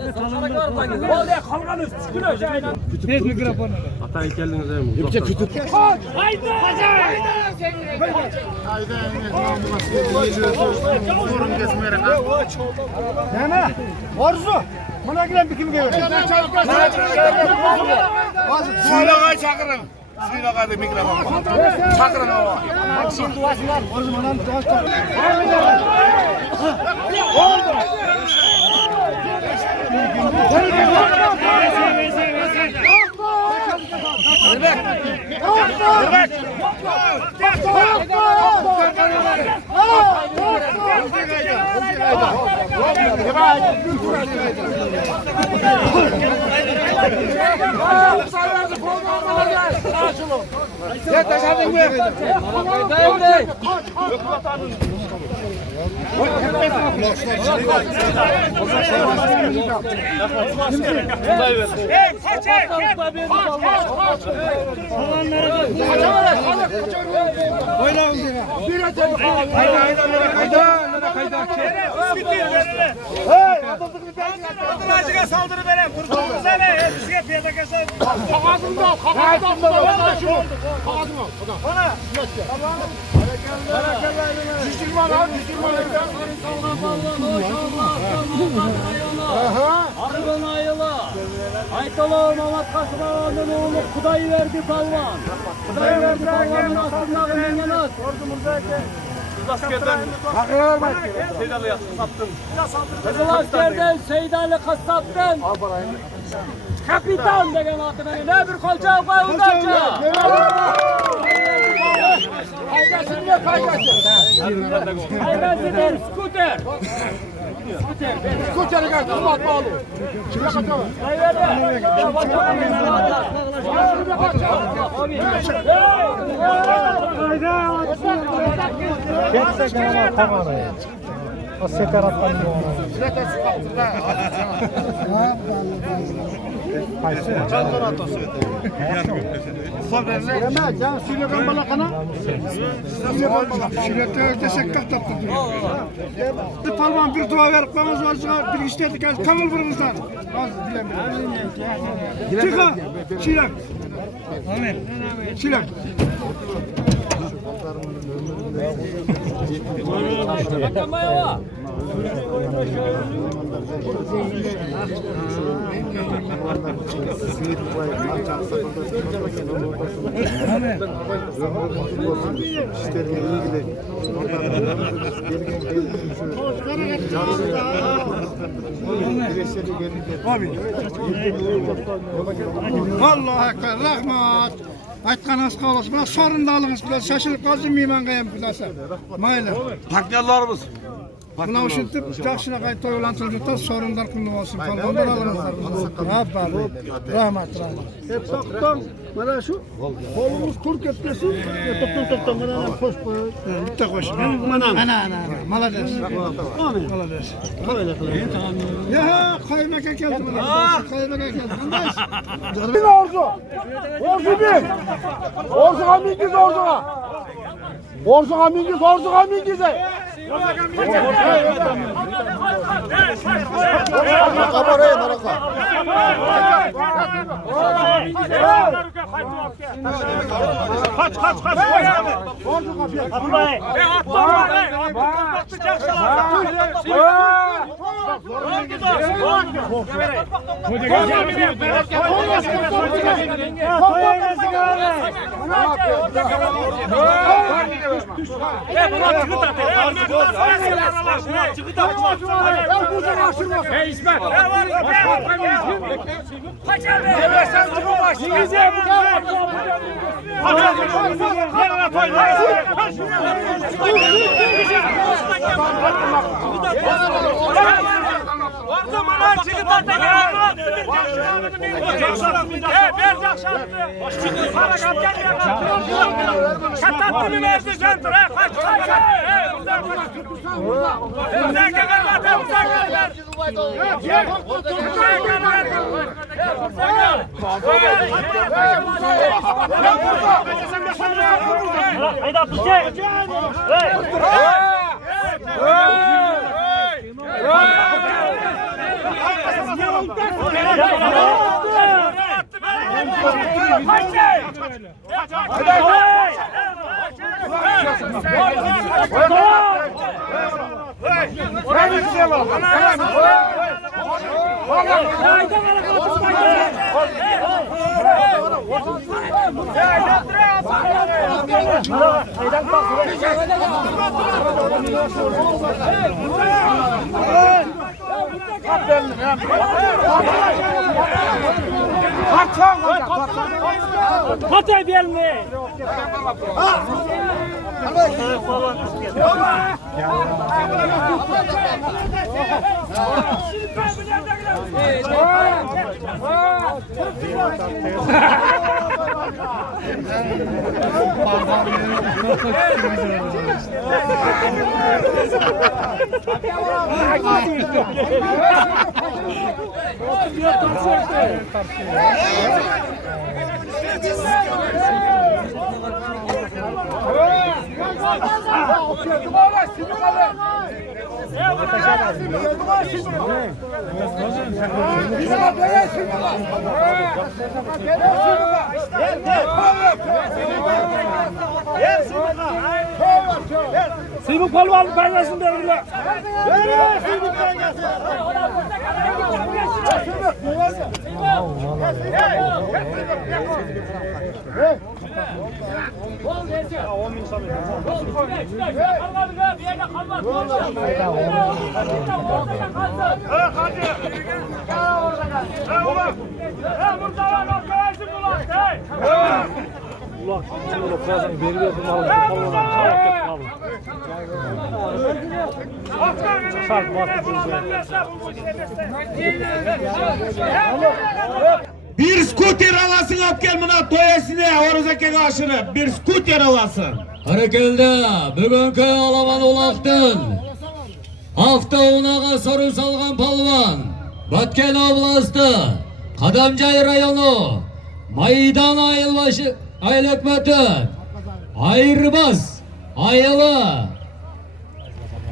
Oldu ya kavganız. Çıkın öyle. Deme. Orzu. Buna giren bir kim geliyor? Suyla çakırın. Suyla kaydı mikrofon. Çakırın ama. Şimdi duası var. Orzu bana duası var. Adılacıga saldırı verem. Kurtulduğunuz hele. Hepsiye piyada keser. Arıgın ayılı. Aytalı Mehmet Kasımalı'nın oğlu Kudayı verdi palvan. Kudayı verdi palvanın aslında mengenat. Kızıl askerden Seydali Kasap'tan Kapitan degen atı beni ne bir kolçağı koyuldaçı. Kaygası ne kaygası? Kaygası der skuter. Skuter gel kulak bağlı. Palvan bir dua verip bana varsa bir istedik az kamul vurmuşlar. Az bilemiyorum. Çıka. Çilek. Amin. Çilek. Vallahi ekber rahmat. Aytkan asqa olasın. Buna sorun da alınız. Biraz şaşırıp kalsın mıyman kayam bilasa. Mayla. Partnerlarımız. Buna uşutup jakşına kay toyulantırlıkta sorunlar kıllı olsun. Palvandan alınızlar. Abba. Rahmat. Hep saktan. Bana şu kolumuz kurk etmesin. Tuttum. Bana koş koy. Bitti koş. Ana. Malades. Amin. Malades. Ya kaymaka geldi bana. Kaymaka geldi. Bir ordu. Ordu bir. Orduğa mingiz orduğa. Orduğa mingiz. Kabaraya naraka. Kaç. Ordu kapıya. Abdullah. Orada bana çıkıp da gel. Bir jakşatı. Para kaptan ya. Şatattını verdi jandır. Kaç. Uzak gel lan. Uzak gel. Hayda tutacak. Patay gelme. Sıybuk palvanın paylaşın derler. Bir skuter alasın ap gel buna toyasine Oruzak'a karşını bir skuter alasın. Harekelde bugünkü alaman olaqtın. Hafta unağa soru salgan palvan. Batken oblastı. Kadamcay rayonu. Maydan ayılbaşı aylakmatı. Ayırbaz. Ayılı.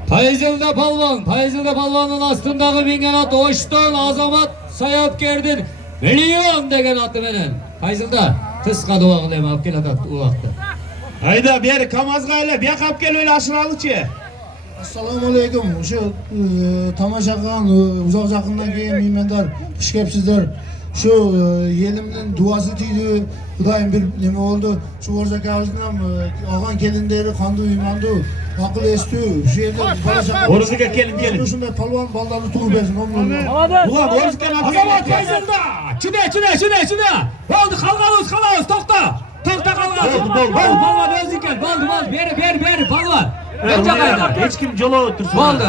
Payızılda palvan. Payızılda palvanın astındağı bingen at. Oştan azamat sayap gerdin. Milyon degen atı menen. Payızılda. Kıska duvağın ema apken atat uvaktı. Hayda bir kamazgayla bir kap gel öyle aşıralıçı. Assalomu alaykum. Shu tomosha qilgan uzoq yaqindan kelgan mehmonlar xush kelibsizlar. Shu yelimning duosi tegdi. Xudoyim bir nima bo'ldi? Shu O'rzakamizni ham olgan kelinlari qanday uymandu, aql esdi. Shu yerda bola Oruzak'a kelin. shunday palvon bolalarni tug'ib bersin. Ulan Oruzak'ın Azamat Payızılda. Çide. Oldu kalgalız tokta. Tokta kalgalız. Oldu. Palvan özüken. Oldu. Beri palvan. Önce kayda. Hiç kim jola otursun. Oldu.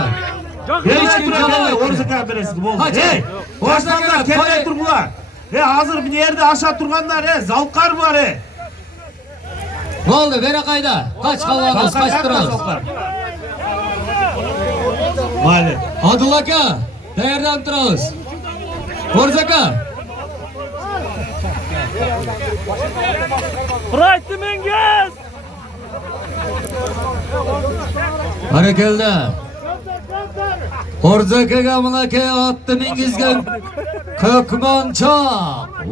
Hiç kim jola Oruzak'a birisi oldu. Hadi. Hey. Oruzak'a kendine durgular. Hazır bir yerde aşağı turganlar zalkar var Ne oldu? Beri kayda. Kaç kalgalız. Kaç duralım. Mali. Adılaka. Değerden duralım. Orzaka. Bıraktı Mengiz. Harekelde. Orzakaga mınake attı mingizgen Kökmança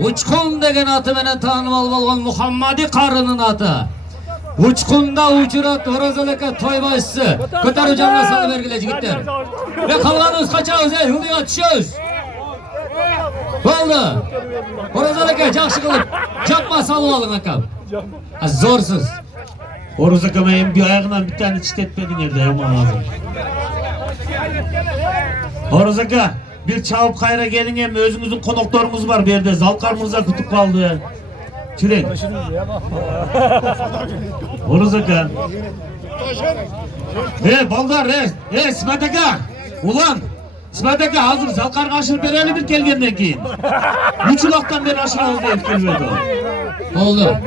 Uçkun degen atı menen tanımal bolgan Muhammadi karının atı. Uçkunda uçurat Orazalaka toy başçısı. Köter hocamla salı vergile jigitler. Ve kalganız kaçağız hıldıya düşüyoruz. Oldu. Orazalaka jakşı kılıp jakma salıp alın akam. Zorsuz. Oruzak'a bir ayağından bir tane çitetmedin evde yaman lazım. Oruzak'a bir çalıp kayra gelin hem özünüzün konuklarınız var bir yerde. Zalkarımıza kutup kaldı. Çirin. Oruzak'a. Baldar İsmet Aga. Ulan İsmet aka hazır Zalkar'ga aşırı bereli bir kelgenden keyin. 3 uloqdan beri aşırı deyip kelmedi o. Oldu.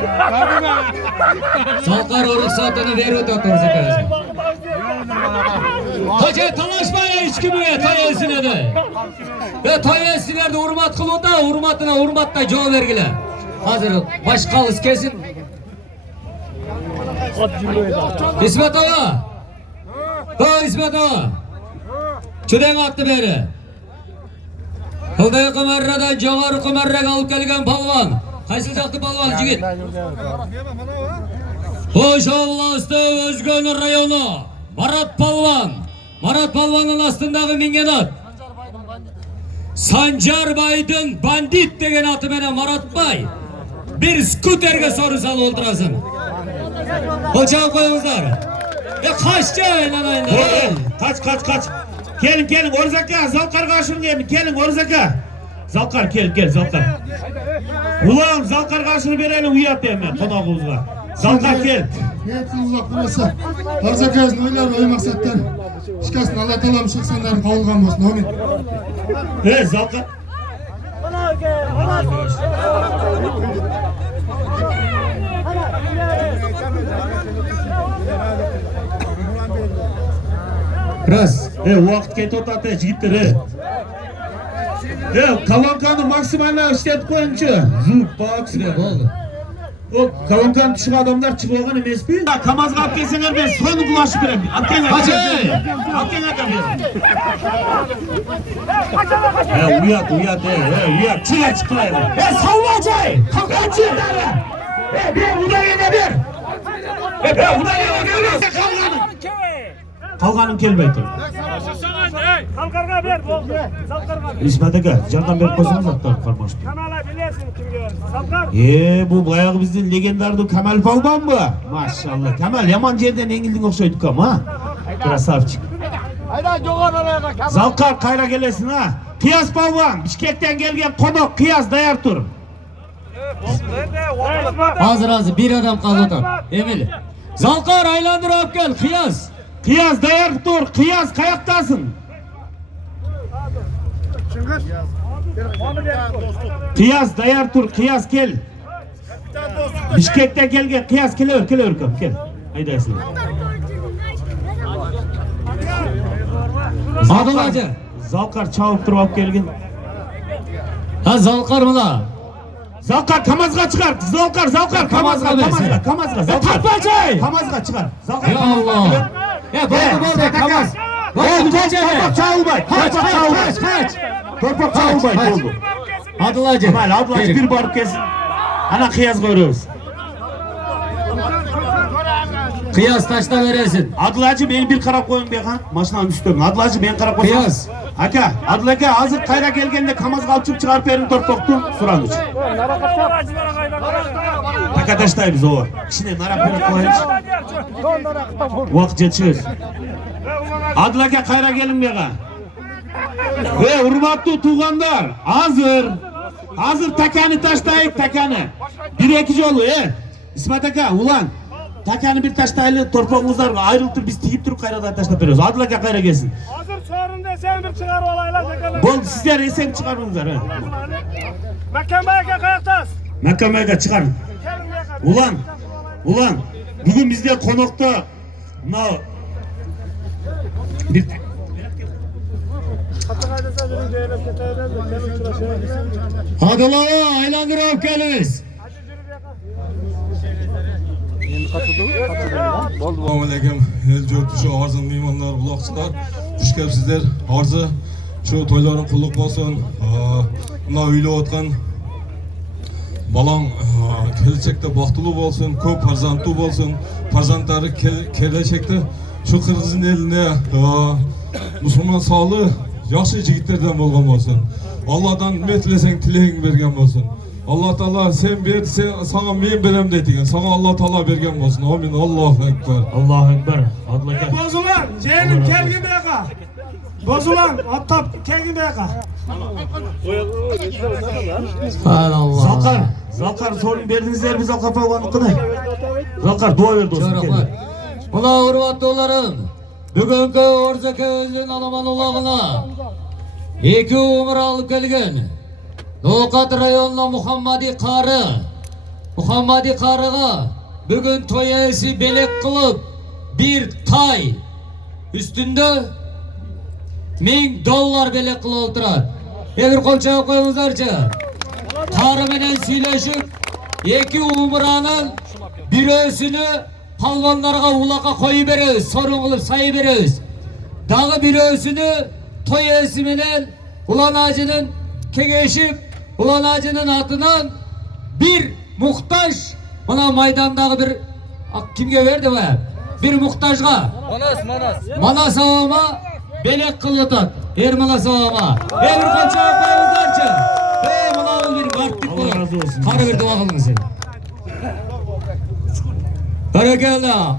Salkar ruhsatını verip otursa kızım. Hacı talaşmaya hiç kimeye toyesine de. Ve toyesinler de hurmat kılın da hurmatına cevap vergiler. Hazır başkalıs kesin. İsmet Ağa. İsmet Ağa. Çüden attı beri. Hıday Kımarra'dan Cavar Kımarra'ga alıp gelgen palvan. Qaysi jaktı palvan jigit? Hoş oblastı Özgönür rayonu. Marat Palvan. Marat Palvan'ın astındağı mingen at. Sancar Bay'dın bandit degen atı mene Marat Bay. Bir skuterge soru sal oldurasın. Hoca koyunuzlar. Kaçça oynanayın. Kaç. Gelin Orzaka Zalkar'ga aşırın gelin. Gelin Orzaka. Zalkar gel Zalkar. Ulan Zalkar'ga aşırı bereli uyat deyim ben konağımızga. Zalkar gel. Niyetin uzak durursa, Arza köyüzün oylar ve maksatlar, şikasın Allah Teala müşeksenlerin kavulgan olsun, amin. Zalkar. Biraz. Vaqt ketotatı jigitler. Kavankani maksimalni ishlatib qo'yingchi. Maksimal bo'ldi. O kavankani tushgan odamlar chiqib olgan emasmi? Kamazga olib kelsanglar men so'ni qulashib beraman. Akang aka. Uyat. Chiqlaydi. Savlachi! Qanqachi dara? Ben udayga ber. Kalganın kelmeyi tur. Kalkarga ber, boldu. Salkarga ber. İsmet aka, candan berip koysanız atlar karmaştı. Kanala bilesin kimge ver. Salkar. Bu bayağı bizden legendardı Kemal Palvan mı? Maşallah. Kemal yaman yerden engildin okşaydık ama. Krasavçık. Hayda joğan alaga Kemal. Zalkar kayra gelesin ha. Kıyas Palvan, Bişkek'ten gelgen konuk Kıyas dayar tur. Hazır bir adam kaldı da. Emil. Zalkar aylandır op gel Kıyas. Kıyas dayar tur, Kıyas kayaktasın. Kıyas dayar tur, Kıyas gel. Bişkek'ten gelgen Kıyas gel. Haydi Esra. Adıl Hacı. Zalkar çağıp durup gelgin. Ha Zalkar mı da? Zalkar Kamazga çıkar. Zalkar Kamazga. Kamazga çıkar. Zalkar. Ya Allah. Ya boldu Kamaz. Boldu Torpak çağılmay. Kaç. Torpak çağılmay oldu. Adıl Hacı. Kemal Adıl Hacı bir barıp kesin. Ana kıyas görüyoruz. Kıyas taşta veresin. Adıl Hacı beni bir kara koyun be kan. Maşınanın üstüne. Adıl Hacı beni kara koyun. Kıyas. Aka, Adıl aka hazır kayra gelgende Kamazga alçıp çıkarıp yerini torpaktu. Suranıç. Takadaştayız o. İçine narakını koyuyoruz. Vakt geçiyor. Adıl aka kayra gelin be kan. Hurmatlı tuğanlar hazır takanı taşlayıp takanı. 1-2 yolu İsmet aka ulan takanı bir taşlayıp torpağımızlar ayrıltır biz tiyip durup kayradan taşlayıp veriyoruz. Adıl aka kayra gelsin. Hazır sorunda sen bir çıkar olaylar takanı. Bol sizler esem çıkarınızlar. Mekkeme'ye kayaktas. Mekkeme'ye çıkarın. Ulan bugün bizde konukta bir Adıl Ağa aylandır op geliniz. Assalomu alaykum. El jo'rtishi arzon mehmonlar, uloqchilar. Xush kelibsizlar. Arzu shu to'ylaring qulluq bo'lsin. Mana uylayotgan balang kelajakda baxtli bo'lsin, ko'p farzandli bo'lsin. Farzandlari kelajakda shu Qirg'iziston eline musulmon sog'li yaxshi yigitlardan bo'lgan bo'lsin. Allohdan umid qilasang tilaying bergan bo'lsin. Allah Teala sen ber, sana men berem deydigan. Sana Allah Teala bergan bo'lsin. Amin. Allohu akbar. Allohu akbar. Adıl aka. Bozulan, jenim kelgin beqa. Bozulan, attap kelgin beqa. Allah. Zalkar sorun verdinizler biz Zalkar Palvan'ınkını. Zalkar dua verdi olsun. Çoraklar. Ula hurmatlılarım. Bugünkü Orzaka özünün alaman ulağına 2 umur alıp kelgen. Nokat rayonuna Muhammadi Qarı. Muhammadi Qarı'ga bugün toy esi belek kılıp bir tay üstünde $1000 belek kılıp oturar. Bir kolçağa koyunuzlarca. Qarı menen süйлöşüp 2 umranın birösünü palvanlarga ulaka koyu beririz, sorun kılıp sayı beririz. Dağı birösünü toy esi menen ulan ağacının kegeşip ulan ağacının atından bir muhtaç ona maydandağı bir kimge verdi bu? Bir muhtaçga Manas ağama belek kılıtat. Manas ağama. Bir kolçağa koyunuzlarca. Buna bir kartlık Allah razı olur. olsun. Karı bir dua kılın sen. Berekalla.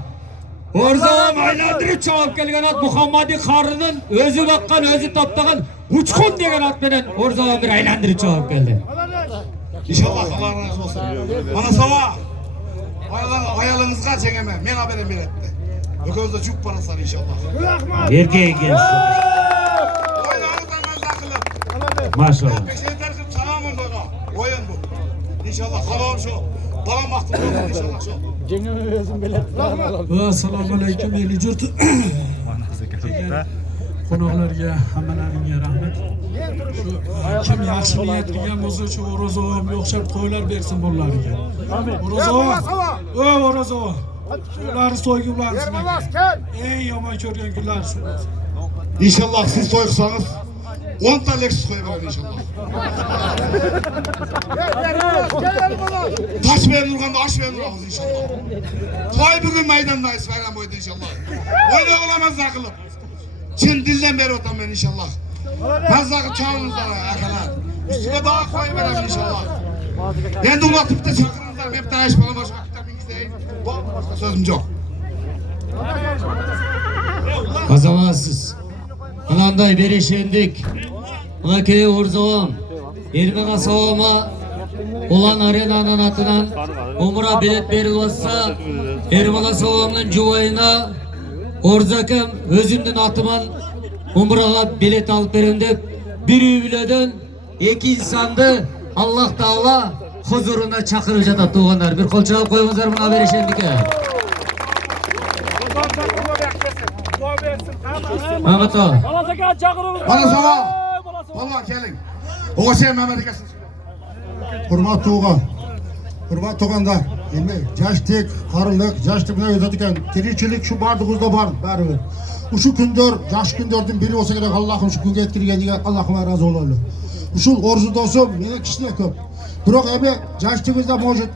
Orzağam aylandırıp çoğup kelgen at Muhammadi Qarı'nın özü bakkan, özü taptagan uçkun degen at menen Orzağam bir aylandırıp çoğup geldi. İnşallah Allah razı olsun. Bana sava. Ayalınızga çekeme. Men haberim beretti. Öközde çok parası var inşallah. Erkeğe gelsin. Oynağınızdan ben sakılıp. Maşallah. Peşini tersim salamım bana. Oyun bu. İnşallah kalalım şu. Bana maktub olsun inşallah şu. Assalomu alaykum eli jurt. Qonoqlarga hammalaringga rahmat. Shu kim yaxshi niyat qilgan bo'lsa shu O'rozovga o'xshab to'ylar bersin bolalarga. O'rozov. O'rozov. Ular so'ygunlar. Eng yomon ko'rgan kunlar shu. İnşallah siz soyuksanız 10 tane Lexus koyabilirim inşallah. Taş verin Nurgan'da aş verin Nurgan'da inşallah. Toy bugün meydandayız bayram boyunca inşallah. Oyna olamaz akılıp. Çin dilden beri otam ben inşallah. Nazakı çağırınızlar akalar. Üstüne daha koyuverem inşallah. Ben de ulatıp da çakırınızlar. Hep dayaş bana başka kitabınız değil. Başka sözüm yok. Kazamazsız. Ananday berişendik. Akeye Orzağam. Ermena savama olan arenanın atından umura bilet verilmezse Ermena savamının cuvayına Orzakam özümdün atıman umuraga bilet alıp verin dep bir üyleden 2 insandı Allah Taala huzuruna çakırıp jatat tuğanlar. Bir kol çalıp koyunuzlar buna berişendik. Mahmut ağa. Bana sava. Vallahi gelin. O şey memleketsin. Hurmat tuğan. Hurmat tuğanlar. Endi yaşlık, qarılık, yaşlık bilan ötadi ekan. Tirikchilik shu bardığımızda var, baribir. Şu kunlar, yaş kunlardan biri olsa gerek Allah'ım şu kunga yetkirganiga Allah'ıma razı olaylı. Şu orzu dostum, meni kishlar ko'p. Biroq endi yaşlığımızda mavjud.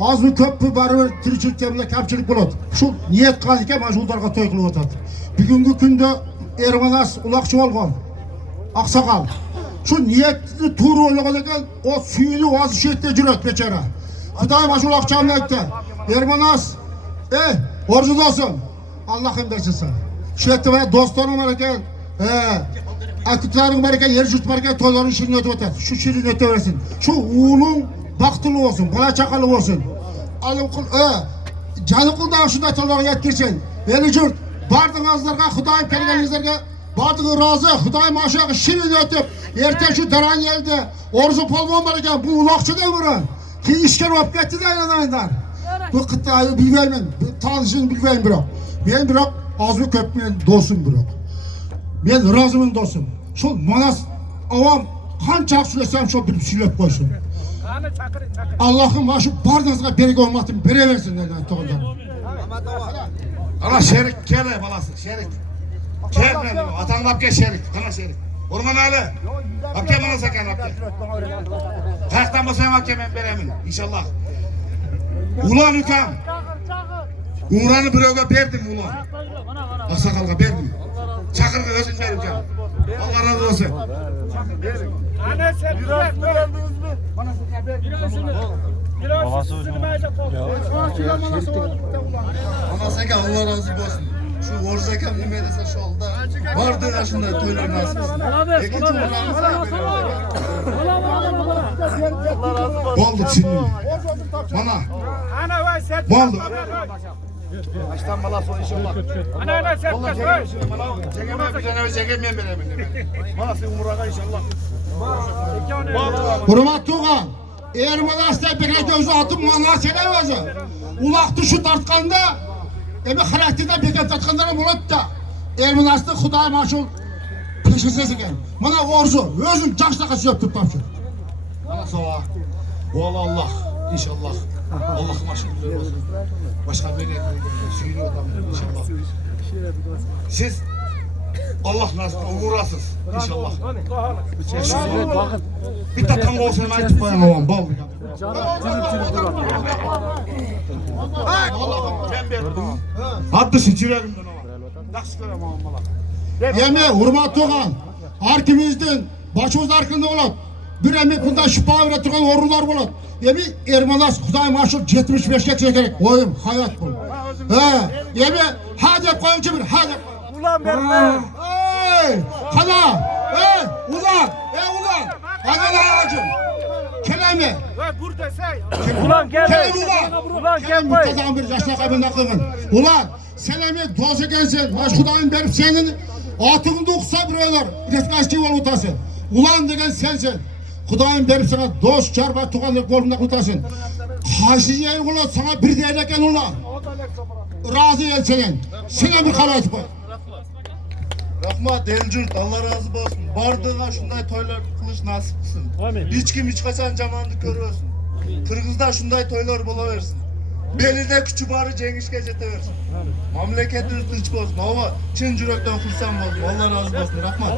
Az mı köp mü baribir tirikchilikka bilan kamchilik bo'ladi. Shu niyat qilgan ekan mana shu ularga to'y qilib o'tadi. Bugungi kunda Ermanas uloqchi olgan. Oqsoqol. Şu niyetini to'g'ri o'ylagan ekan, o suyini o'zi shu yerda jur'at bechora. Xudoy mana shu uloqchani aytdi. Ermanas, orzu dostum, Allah'ım bersin sana. Şu yerda mana do'stlarim bor ekan. Akıtlarım var ekan, yer jurt var ekan, to'ylaring shirin o'tib o'tadi. Shu shirin o'taversin. Shu o'g'ling baxtli bo'lsin, bola chaqali bo'lsin. Janiqulda shunday to'ylarga yetkazsin. Eli jurt, bardingizlarga, Xudoyim kelganingizlarga bardig'i rozi. Xudoyim mana shu shirin o'tib, erta shu daran yerda Orzu polvon bor ekan, bu uloqchidan biri. Keyin ishga olib ketdi-da aylanaylar. Bu qit'ani bilmayman, tanishini bilmayman biroq. Men biroq ozmi ko'pmi do'stim biroq. Men roziman do'stim. Shu Manas avam qancha so'lasam shu bilib so'lab qo'ysin. Allohim mana shu bardingizga bergan hurmatimni beraversin degan to'g'ridan. Ana şerik kele balası şerik. Gel ben atan apke şerik. Ana şerik. Orman Ali. Apke bana sakan apke. Kalktan basayım apke ben beremin inşallah. Ulan ükam. Umranı büroga verdim ulan. Aksakalga verdim. Çakırga özün ver ükam. Allah razı olsun. Ana sen biraz verdiniz mi? Bana biraz sizin meclis Ana sakan Allah razı olsun. Şu Orzakam nime dese şu alda. Vardı aşında toylar nasıl. İkinci Boldu şimdi. Bana. Boldu. Açtan balası ol inşallah. Ana sen çekemem balası umuraga inşallah. Hurmat tuğan, Ermanas'ta bir gözü atıp manlar senemezdi. Ulak tuşu tartqanda, xarakterda bekat tartqanlar bo'ladi da. Ermanas'ta Xudoy maşul peşkesiz ekan. Mana orzu, özüm jaşlaqa söp tutmamçı. Mana sova. Allah inşallah. Allah maşul olsun. Başka beni suyunu otamam inşallah. Siz Allah nasip uğrasız inşallah. Bir takım olsun hemen tutmayalım oğlum bol. Hatta şükrümden Yeme hurmat tuğan, arkimizden başımız arkında oladı. Bir emek bunda şifa veren turgan orunlar oladı. Yeme Ermanas Xudoy maşul 75'e çekerek oyum hayat bu. Yeme hadi koyunca bir hadi. Ulan verme. Kana! Ulan! Ulan! Hadi lan ağacım! Kelime! Burada say. Ulan gel. Kelime ulan! Ulan gel Kelime koy. muntazam bir yaşla kabinde kılın. Ulan! Selami dozu gelsin. Baş Xudoy'un berip senin atığında okusa bir oylar. Refkaşçı ol utasın. Ulan degen sensin. Xudoy'un berip sana dost çarba tuğanlık kolunda utasın. Karşı yayın ulan sana bir değerken ulan. Razı el senin. Sana bir kalayet koy. Rahmat el jurt, Allah razı olsun. Bardığına şunday toylar kılıç nasip kılsın. Hiç kim hiç kaçan jamanlık görüyorsun. Kırgızda şunday toylar bolaversin. Belinde küçük barı jengişke jeteversin. Mamleketimiz tinch bolsun. Ama çin yürekten kılsam bolsun. Allah razı olsun. Rahmat.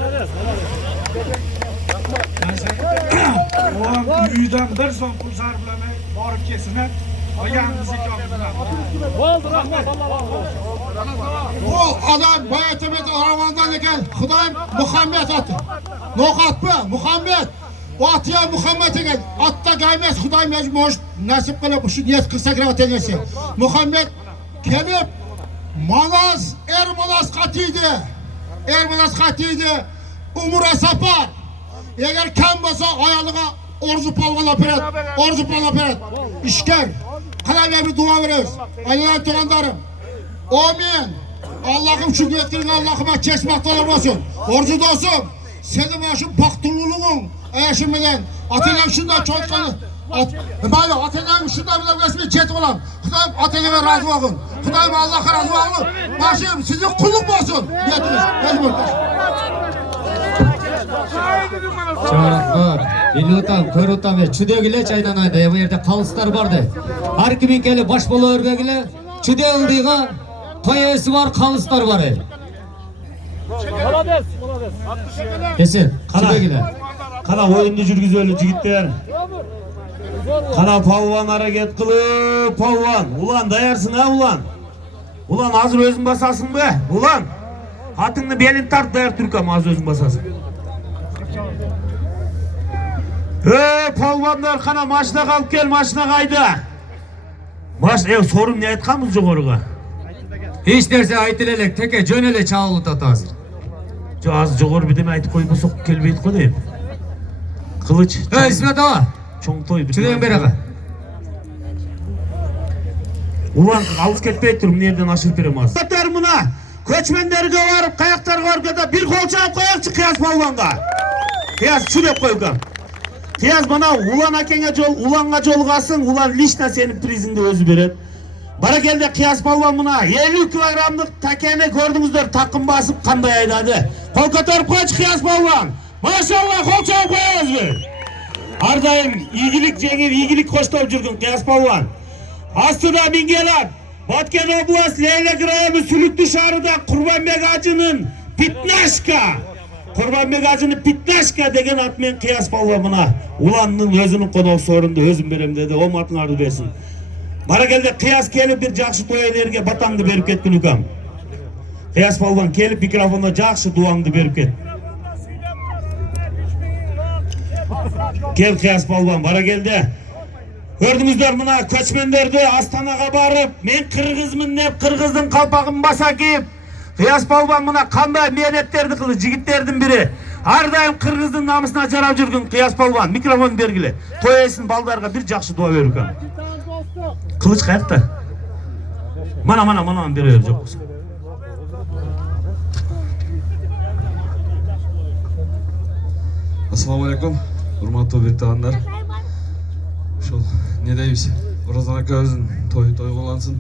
Oğlum üyden bir son pul sarflamay borib kesine. Ayağımız ikramına. Oldu rahmet Allah. O adam Bayatemet Aravan'dan eken Xudoy Muhammed atı. Nokat mı? Muhammed. O atıya Muhammed eken. Atta gelmez Xudoy mecmuş nasip kılıp şu niyet kırsak rahat edilse. Muhammed gelip Manas Ermanas katıydı. Ermanas katıydı. Umura sapar. Eğer kan basa ayalığa orzu palvana peret. Orzu palvana peret. İşker. Kadar bir dua veriyoruz. Allah'ın tuğandarım. Amin. Allah'ım şükür ettirin Allah'ıma çeşmaktalar olsun. Orzu da olsun. Senin başın baktırluluğun. Eşimden. Atenem şundan çoğutkanı. Böyle atenem şundan bile resmi çet olan. Kudayım ateneme razı olun. Kudayım Allah'a razı olun. Başım sizin kulluk olsun. Yetiniz. Mecbur. Çağırtlar, Bilutan, Koyrutan ve Çüdegile çaydanaydı. Bu yerde kalıslar vardı. Her kimin gelip baş bolu örgüyle Çüdegildiğine toyesi var, kalıslar var. Kesin, Çüdegile. Kana oyundu жүрgüzölü jigitler. Kana palvan hareket kılıp palvan. Ulan dayarsın ha ulan. Ulan hazır özün basasın be. Ulan. Hatını belin tart dayar Türk'am hazır özün basasın. Palvanlar kana maçına kalıp gel maçına kaydı. Sorun ne aytkanbız jogorga? Hiç derse aytılelek teke jönele çağılı tatazır. Az jogor birдеме aytıp koymasok kelbeyt ko deyip. Kılıç. İsmet ağa. Çoң toy. Çüdegen beraga. Ulan alыс ketpey turum nereden aşırıp berem az. Mına köçmenlerge varıp kayaktarga varıp da bir kol çağıp koyakçı Kıyas palvanga. Kıyas şu dep koyukam. Kıyas bana ulan akenge ulanga jolgasın, ulan lişna senin prizinde özü beret. Bara geldi Kıyas palvan buna 50 kilogramlık takene gördünüzdür takım basıp kanday aydadı. Kol kotarıp koyç Kıyas palvan. Maşallah kol çağıp koyarız bir. Ardayım iyilik jengip iyilik koştop жүрgün Kıyas palvan. Astıda mingeler. Batken Oblast Leylek rayonu Sülüklü şarıda Kurbanbek Hacı'nın Pitnaşka. Kurbanbek Hacı'nın Pitnaşka degen atmen Kıyas palvamına. Ulanның özünün konağı sorundu özüm berem dedi. O matın ardı versin. Bara geldi Kıyas kelip bir jakşı toy energe batаңды berip kettin ukam. Kıyas palvan kelip mikrofonda jakşı duаңды berip ket. Gel Kıyas palvan bara geldi. Gördünüzler mına köçmenlerdi Astanaga barıp men Kırgızmın dep Kırgızdın kalpagын basa kiyip Kıyas palvan mına kanday mehnetlerdi kılı jigitlerдин biri. Har dayım Kırgızdın namısına jarap жүрgün Kıyas palvan mikrofon bergile. Toy esin baldarga bir jakşı dua berip. Kılıç kayakta. Mana bir öyle yok. Assalomu alaykum, hurmatli o'rtoqlar. Şol ne deymiz? Ramazan aka o'zin to'y qo'ygansin.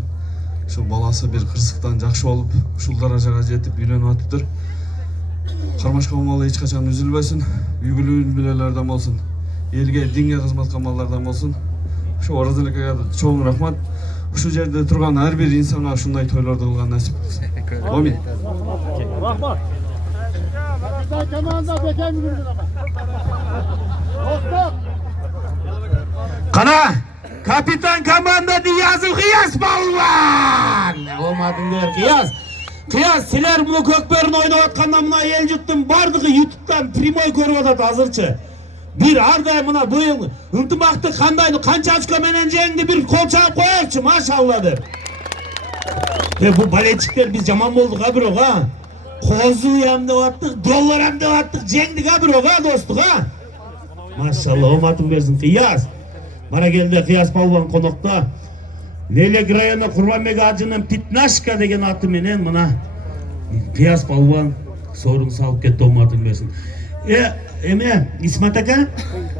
Şu balası bir qirsiqdan yaxshi olib, uşul darajaga yetib uylanib atibdir. Qarmashqon malı hech qachon üzülmesin, yügülü bilelerden olsun. Elge, dinge xizmat qilganlardan olsun. Şu Ramazan akaga cho'ng rahmat. Şu yerde turgan her bir insana shunday to'ylarda qilgan nasib qilsin. Amin. Rahmat. Kana kapitan komanda Diyaz'ı Kıyas balvan. Olmadın der Kıyas. Kıyas siler bunu Kökber'in oynayatkandan buna el juttum. Bardığı YouTube'dan primoy görüp atat hazırçı. Bir arday buna bu yıl ıntımaktı kandaydı kança açka menenceğinde bir kolçağı koyarçı maşallahdır. Ve bu baletçikler biz yaman olduk ha bro ha. Kozu hem de attık, dolar hem de attık, cendik ha bro ha dostuk ha. Maşallah omatın versin Kıyas. Bana geldi Kıyas Palvan konukta. Leylek rayonu Kurbanbek Hacı'nın Pitnaşka degen atı menen bana Kıyas Palvan sorun salıp ketti omatın versin. Eme İsmet Aka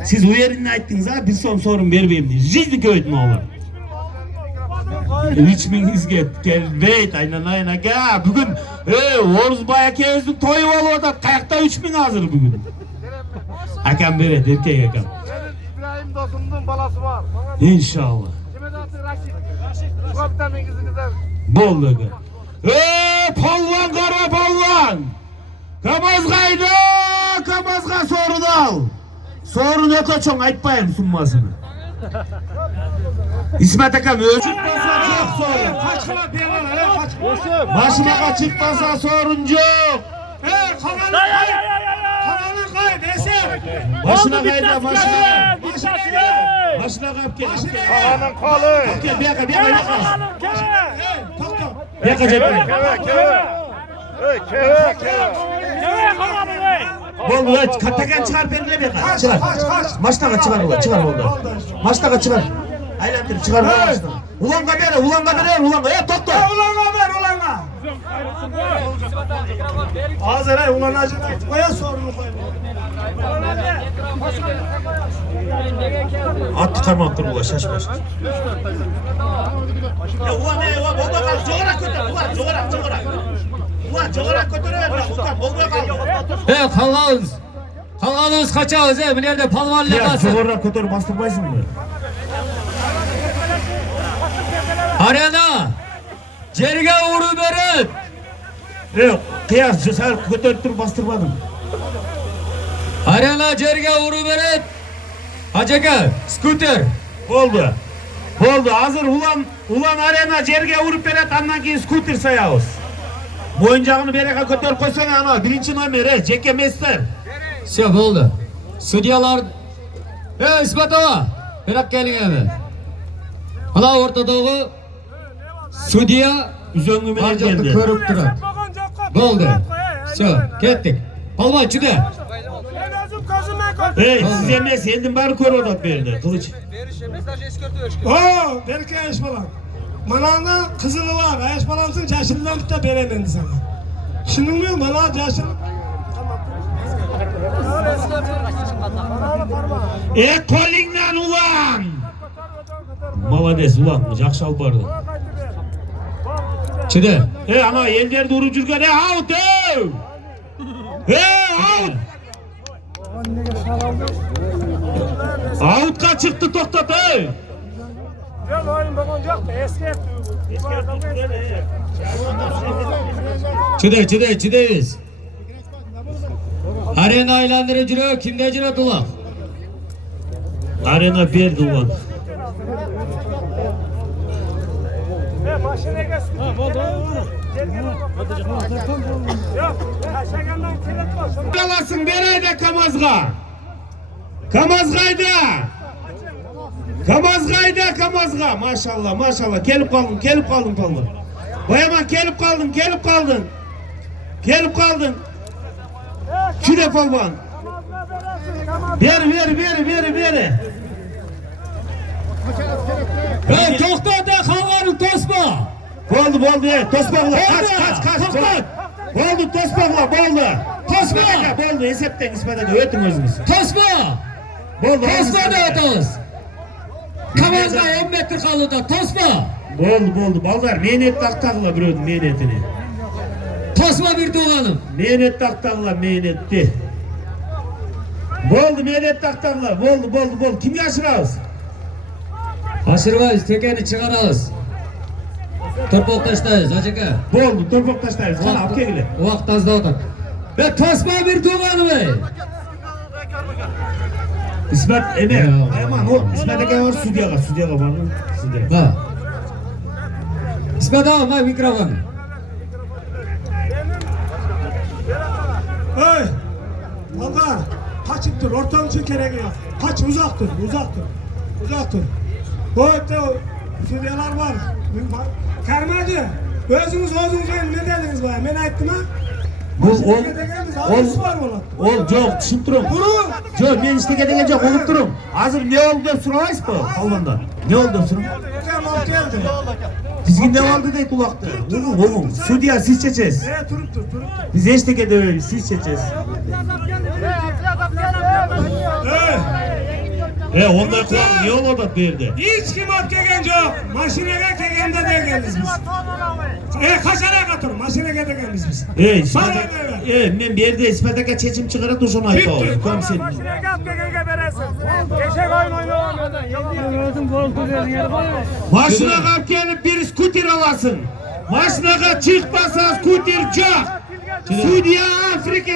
siz o yerine ayttınız ha biz son sorun vermeyeyim diye. Jizli köyüdün oğlan. 3000 gelbeyt aynen aka. Bugün Oruzbay aka özün toyu olup da kayakta 3000 hazır bugün. Akam beret erkek akam. İbrahim dostumdun balası var. İnşallah. Kime de atı Raşit. Şu kapitanın kızınızdan. Bol aka. Palvan kara palvan. Kamazga sorun al. Sorun öke çoğun aytmayın sunmasını. İsmet akam ölçüp çok sorun. Kaç kıla piyanalar kaç. Başına çıkmasa sorun yok. Kanalın kayıt Eser. Başına kayda başına. Başına kap gel. Kanalın kalı. Gel bir yaka. Keve. Yaka cephe. Keve kanalın Bol teken çıkar benimle bir yaka. Çıkar. Maçta çıkar ulan. Çıkar ondan. Maçta çıkar. Aylandır çıkar maçta. Ulan kabere. Tokta. Hazır ay ulan acına koya sorunu koy. At tıkarmak dur ulan şaşmaş. Ya ulan bol bakal çoğurak götür. Ulan çoğurak götürüver. Bol bakal. Kalağınız kaçağız bir yerde palvanla Ya basın. çoğurak götür bastırmaysın mı? Arena. Cerge uğru beret. Yok kıyas sen götürüp dur bastırmadım. Arena cerge uğru beret. Hacaka scooter. Oldu. Hazır ulan arena cerge vurup beret andan keyin skuter sayağız. Bu oyuncağını bereka götür koysana ana. Birinci numara Ceke Mester. Şey oldu. Sudyalar. İsmet Ağa. Bırak gelin hemen. Hala ortadaki sudya Üzöngü menen Arcak'ta geldi. körüp duran. Oldu. Şey kettik. Palvan çıdı. Hey siz emes endin bari kör odat berdi kılıç. Belki ayaş falan. Manağında kızılı var. Ayaş falansın caşırından tut da beremendi sana. Şunun mu manağı caşır? Kolingan ulan. Malades ulan jakşı al bardı. Çıdı. Ana elleri doğru жүрген out. Out. Out'a çıktı toktat Gel oyun bakın yok da eski Çıdıyız. Arena aylandırı cürüyor. Kimde cürüyor tulak? Arena berdi ulan. Başına gelsin. Yok. Aşağıdan kilit var. Alasın bereyde Kamazga. Kamazga. Maşallah. Gelip kaldın palvan. Bayaman gelip kaldın. Şuraya palvan. Ver. Tokta da havarı tosma. Boldu Tospakla kaç. Boldu Tospakla boldu. Tosma! Boldu hesapten ispat ötün özünüz. Tosma! Boldu. Tosma da ötünüz. Kamazga 10 metre kalıda tosma! Boldu baldar menet taktağla bir ödün menetini. Tosma bir tuğanım. Menet taktağla menetti. Boldu menet taktağla boldu. Kim yaşırağız? Aşırmayız, tekeni çıkarağız. Topoktaştayız, acıka. Boldu Topoktaş'tayız. Kana apke gile. Vakt azda otur. Ve tosma bir tuğanım ey. İsmet Emer. Aman o İsmet Ege var Sudiyaga var mı? Sudiyaga. Ha. İsmet ağam var mikrofon. Hey! Baba! Kaçıp dur, ortam için gerek yok. Kaç, uzak dur. Bu stüdyolar var. Kermacı, özünüz ne dediniz bana? Ben ayttım ha? Yok düşünüp durun. Yok men iştege degelecek olup durun. Hazır ne oldu dep suramayız mı? Halvanda. Ne oldu dep surun? Bizge ne oldu deyip ulaktı. Oğlum Sudiya siz çeçez. Turup dur. Biz eştege de siz çeçez. Onlar kulağım niye olmadı bir yerde? Hiç kim ot gegen yok. Maşinege kegende de geliriz biz. Kaçana katır, maşinege de geliriz biz. Men bir yerde İsmet'e çeçim çıkarıp duşuna ait oğlum. Kom sen. Maşinege at gegenge veresin. Geçek oyun oynuyor. Maşına kalk gelip bir skuter alasın. Maşına çıkmasa skuter çok. Sudiya Afrika.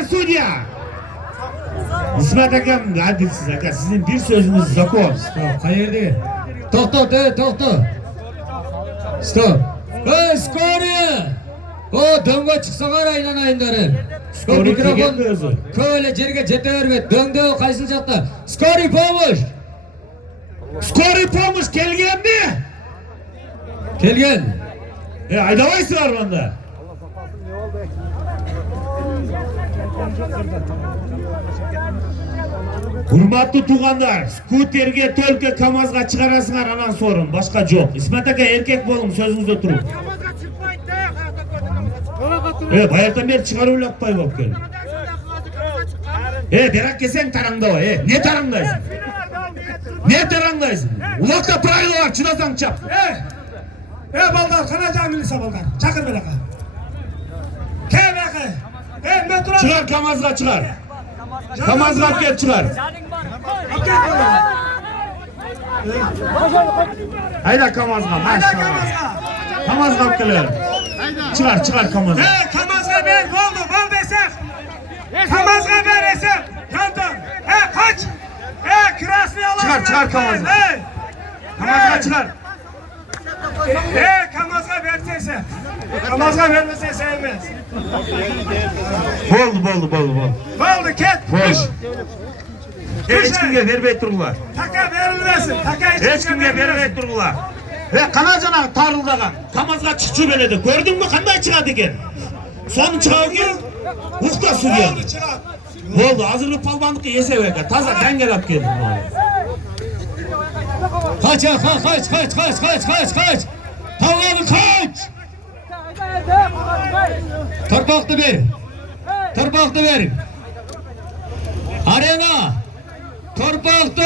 İsmet Akam, hadi siz Akam, sizin bir sözünüz yok o. Hayır değil. Tohto. Stop. Skori! O dönge çıksana aynan derim. Skori tegen özü. Köyle jerge jete verme. Döngde o kaysıl çakta. Skori pomuş. Kelgen mi? Kelgen. Aydamaysı var bunda. Hurmatlı tuğanlar, skuterge, tölke, kamazga çıkarasınlar anan sorun. Başka yok. İsmet Aka erkek bolun sözünüzde durun. Bayardan beri çıkarı ulatpay bak gelin. Berak kesen tarangda o. Ne tarangdaysın? Ulakta pıraylı var, çınasan çap. Baldar, kanacağım milisa baldar. Çakır belaka. Metro. Çıkar kamazga çıkar. Kamazga gel çıkar. Hayda kamazga maşallah. Kamazga gelir. Çıkar kamazga. Kamazga ver, bol desek. Kamazga ver esem. Yandım. Kaç. Krasni alalım. Çıkar kamazga. Kamazga çıkar. Kamazga versese. Kamazga vermese sevmez. Boldu. Boldu ket. Boş. Hiç kimge vermey durgular. Taka verilmesin. Hiç kimge vermey durgular. Kanacana tarıldagan. Kamazga çıkçı beledi. Gördün mü kanday çıkadı eken? Son çıkağı ki. Ukta su geldi. Boldu. Hazırlık palvanlıkı yese veka. Taza ben gelap geldim. Kaç. Tavlanı kaç. Torpaktı bir. Arena. Torpaktı.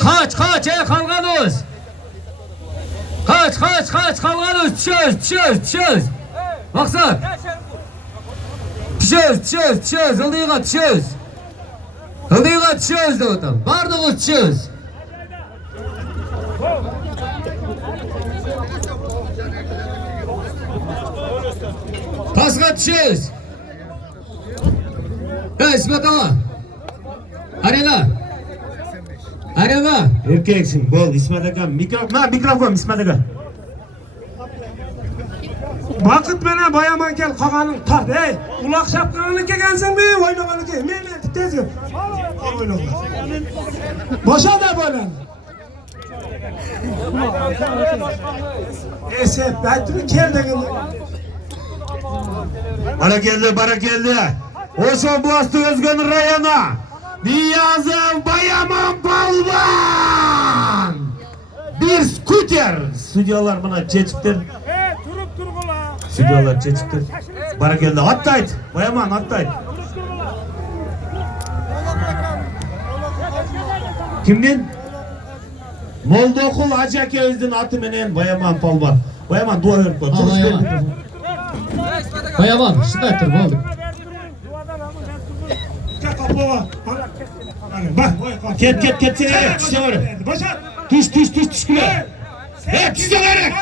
Kaç kalganız. Kaç kalganız. Çöz. Maksat. Çöz. Hıldıyığa çöz de otam. Bardığız çöz. Paskat çöz. İsmet ağa. Arena. Erkeksin bol İsmet Akam. Mikrofon İsmet Akam. Vakit bana bayaman gel kaganın tart. Ulak şapkanını kegensin bir oynamanı ke. Mene tez gel. Oynama. Boşa da böyle. Esef, ben kel de Bara geldi. Oşo Boğaz'ı Özgün rayona. Niyazım Bayaman Palvan. Bir skuter. Stüdyolar buna çeçiktir. Stüdyolar çeçiktir. Bara geldi. Attayt. Bayaman attayt. Kimden? Moldokul Hacı Öz'ün atı menen Bayaman Palvan. Bayaman dua verip koy. Bayaman, şurada dur oldu. Ket seni. Tüş var. Tüş güle. Tüş var.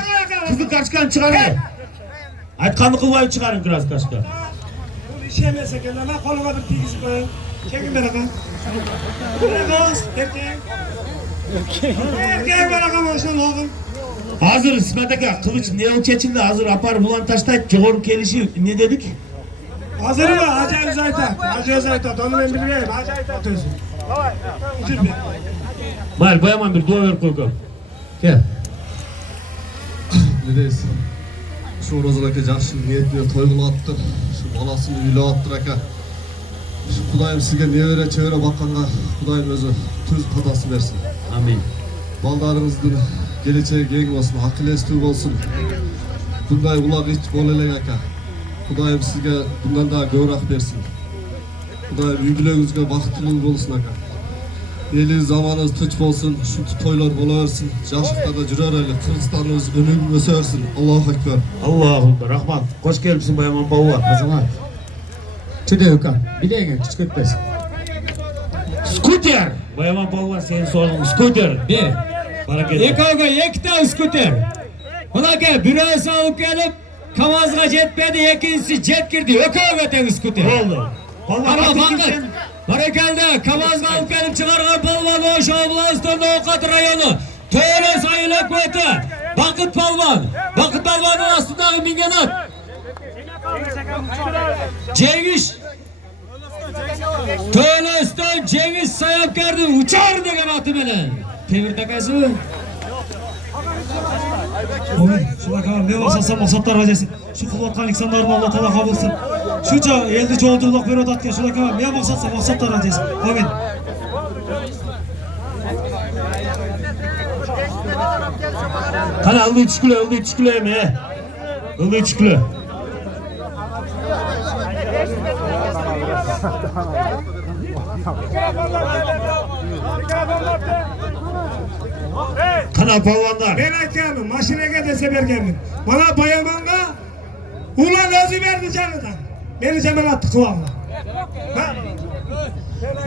Kızıl kaçkan çıkarın. Aytkanlı kılmayı çıkarın biraz kaçka. İşemese gel lan koluma bir bilgisi koyun. Çekin beni kan. Buraya kız erkek. Erkek bana kan olsun oğlum. Hazır İsmet Aka, kılıç neon keçildi hazır apar bulan taştayt çoğur kelişi ne dedik? Hazır mı? Hacı Özaytat. Hacı Özaytat. Onu ben bilmeyeyim. Hacı Özaytat özü. Üzülme. Mal Bayaman bir dua ver koyko. Gel. Nedeyiz? Şu Orozanaka жақсы ниетіне той қылып şu баласын үйлеп аттыр ака. Şu Құдайым сізге небере чебере баққанға Құдайым өзі түз қатасын берсін. Amin. Балдарыңыздың келешегі кең болсын, ақыл естүү болсын. Бұндай улақ ич боло элек ака. Құдайым сізге бұндан да көбірек берсін. Құдайым үй бүлөгүңүзгө бақыттылық болсын ака. Eli zamanınız tıç bolsun, şu toylar bola versin, yaşlıklarda jürer eli, Kırgızstanınız önün ösersin. Allahu Ekber. Allahu Ekber. Rahman. Hoş gelmişsin Bayaman Palvan. Kızıma. Çöde Okan, bir de engel küçük etmesin. Skuter. Bayaman Palvan senin sorunun skuter. Bir. Bana gel. İki tane skuter. Buna gel, birisi alıp gelip Kamazga jetmedi, ikincisi jet girdi. Ökavga tane skuter. Ne oldu? Ama fakat Barakalda Kamazga alıp gelip çıkargan Palvan Oşo Oblastı'nın Okat rayonu Töre sayılık ötü Bakıt Palvan Bakıt Palvan'ın aslındaki mingenat Cengiz Töre üstten Cengiz sayıp geldi uçar degen atı beni Temir takası mı? Oğlum, şuna kadar ne varsa maksatlar hacesi. Şu kılatkan insanların Allah Teala kabul etsin. Şuca elde çoğulduruluk veriyor datken şuna kadar ne maksatsa maksatlar hacesi. Amin. Kana ıldı içküle mi? Ildı içküle. Kana palvanlar. Ben hakamım. Maşineye dese bergemin. Bana Bayaman'a ulan özü verdi canıdan. Beni canım attı kıvamla.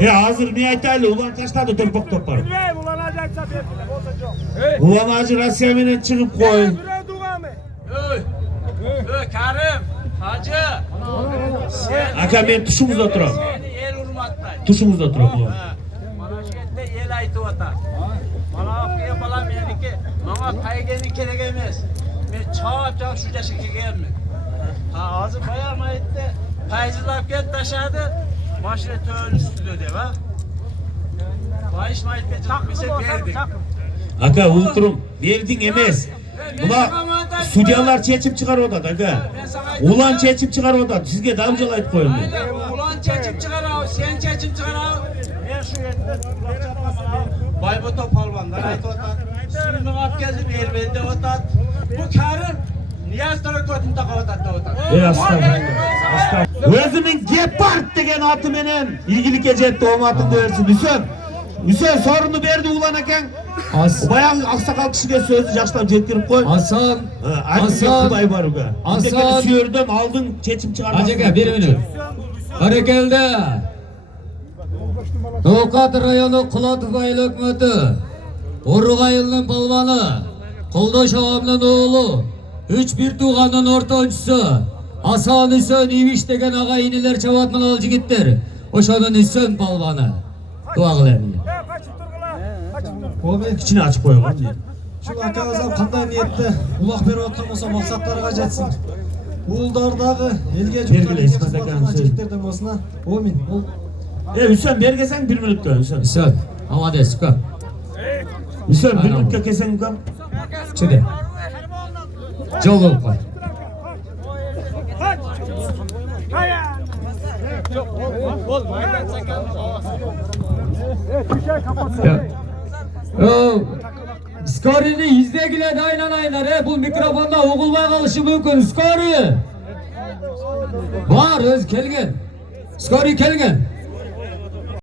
Ya hazır niyetlerle ulan kaçta toprak topar. Ulan Hacı Rasya'mine çıkıp koy. Karim, Hacı. Aka ben tuşumuzda oturam. Seni el urmattay. Tuşumuzda oturam ulan. Mana şu yerде el aytып ата. Mana okuya balam meniki, mama paygeni kerek emes. Men çap şu yaşa kelgenmin. Ha hozir bayam aytdi. Payzilab ket taşadı. Mashina tö'nün üstüde deb ha. Bayış aytdi, bize berdik. Aka ulturum berdin emes. Buna sudyalar çeçip çıkar odat aka. Ulan çeçip çıkar odat. Sizge damcıl ayıp koyun. Ulan çeçip çıkar av, sen çeçip çıkar av. Men şu yerде Bayboto palvanlar aytып атат. Suyunu alып keldim elbette otat. Bu Karim Niyaz Torako'tun takıp atat da otat. Ey astagfirullah. Özünün Gepard degen atı menen ilgilik ecette o atını versin. Hüseyin sorunu berdi ulan eken. Bayağı aksakal kişiye sözü yaşlar jetkirip koy. Hasan Hasan Kuday var uga. Hasan Suyurdan aldın çeçim çıkardın. Hacıga bir minut. Harekelde. Tokat rayonu Kulatov aylık mötü. Orugayılının palvanı. Koldaş ağamının oğlu. 3-1 tuğanın ortancısı. Hasan Hüseyin İviş degen ağa iniler çavatman alıcı gittir. Oşanın Hüseyin palvanı. Dua kılayım. Oğlum, İçine açıp koyuyor diye. şu akağızam qanday niyetте улақ беріп отқан болса мақсаттарға жетсін. Уылдардағы елге Belgileysin, hadi bakalım, söyle. жігіттердің болсына. Амин. Ол Hüseyin bergesen 1 minut dön Hüseyin. Hüseyin. Amades kal. Hüseyin 1 minut kesen uka. Çöde. Jol olup koy. Skorini izlegiler aynan bu mikrofonda oğulmay kalışı mümkün. Skori var öz kelgen. Skori kelgen.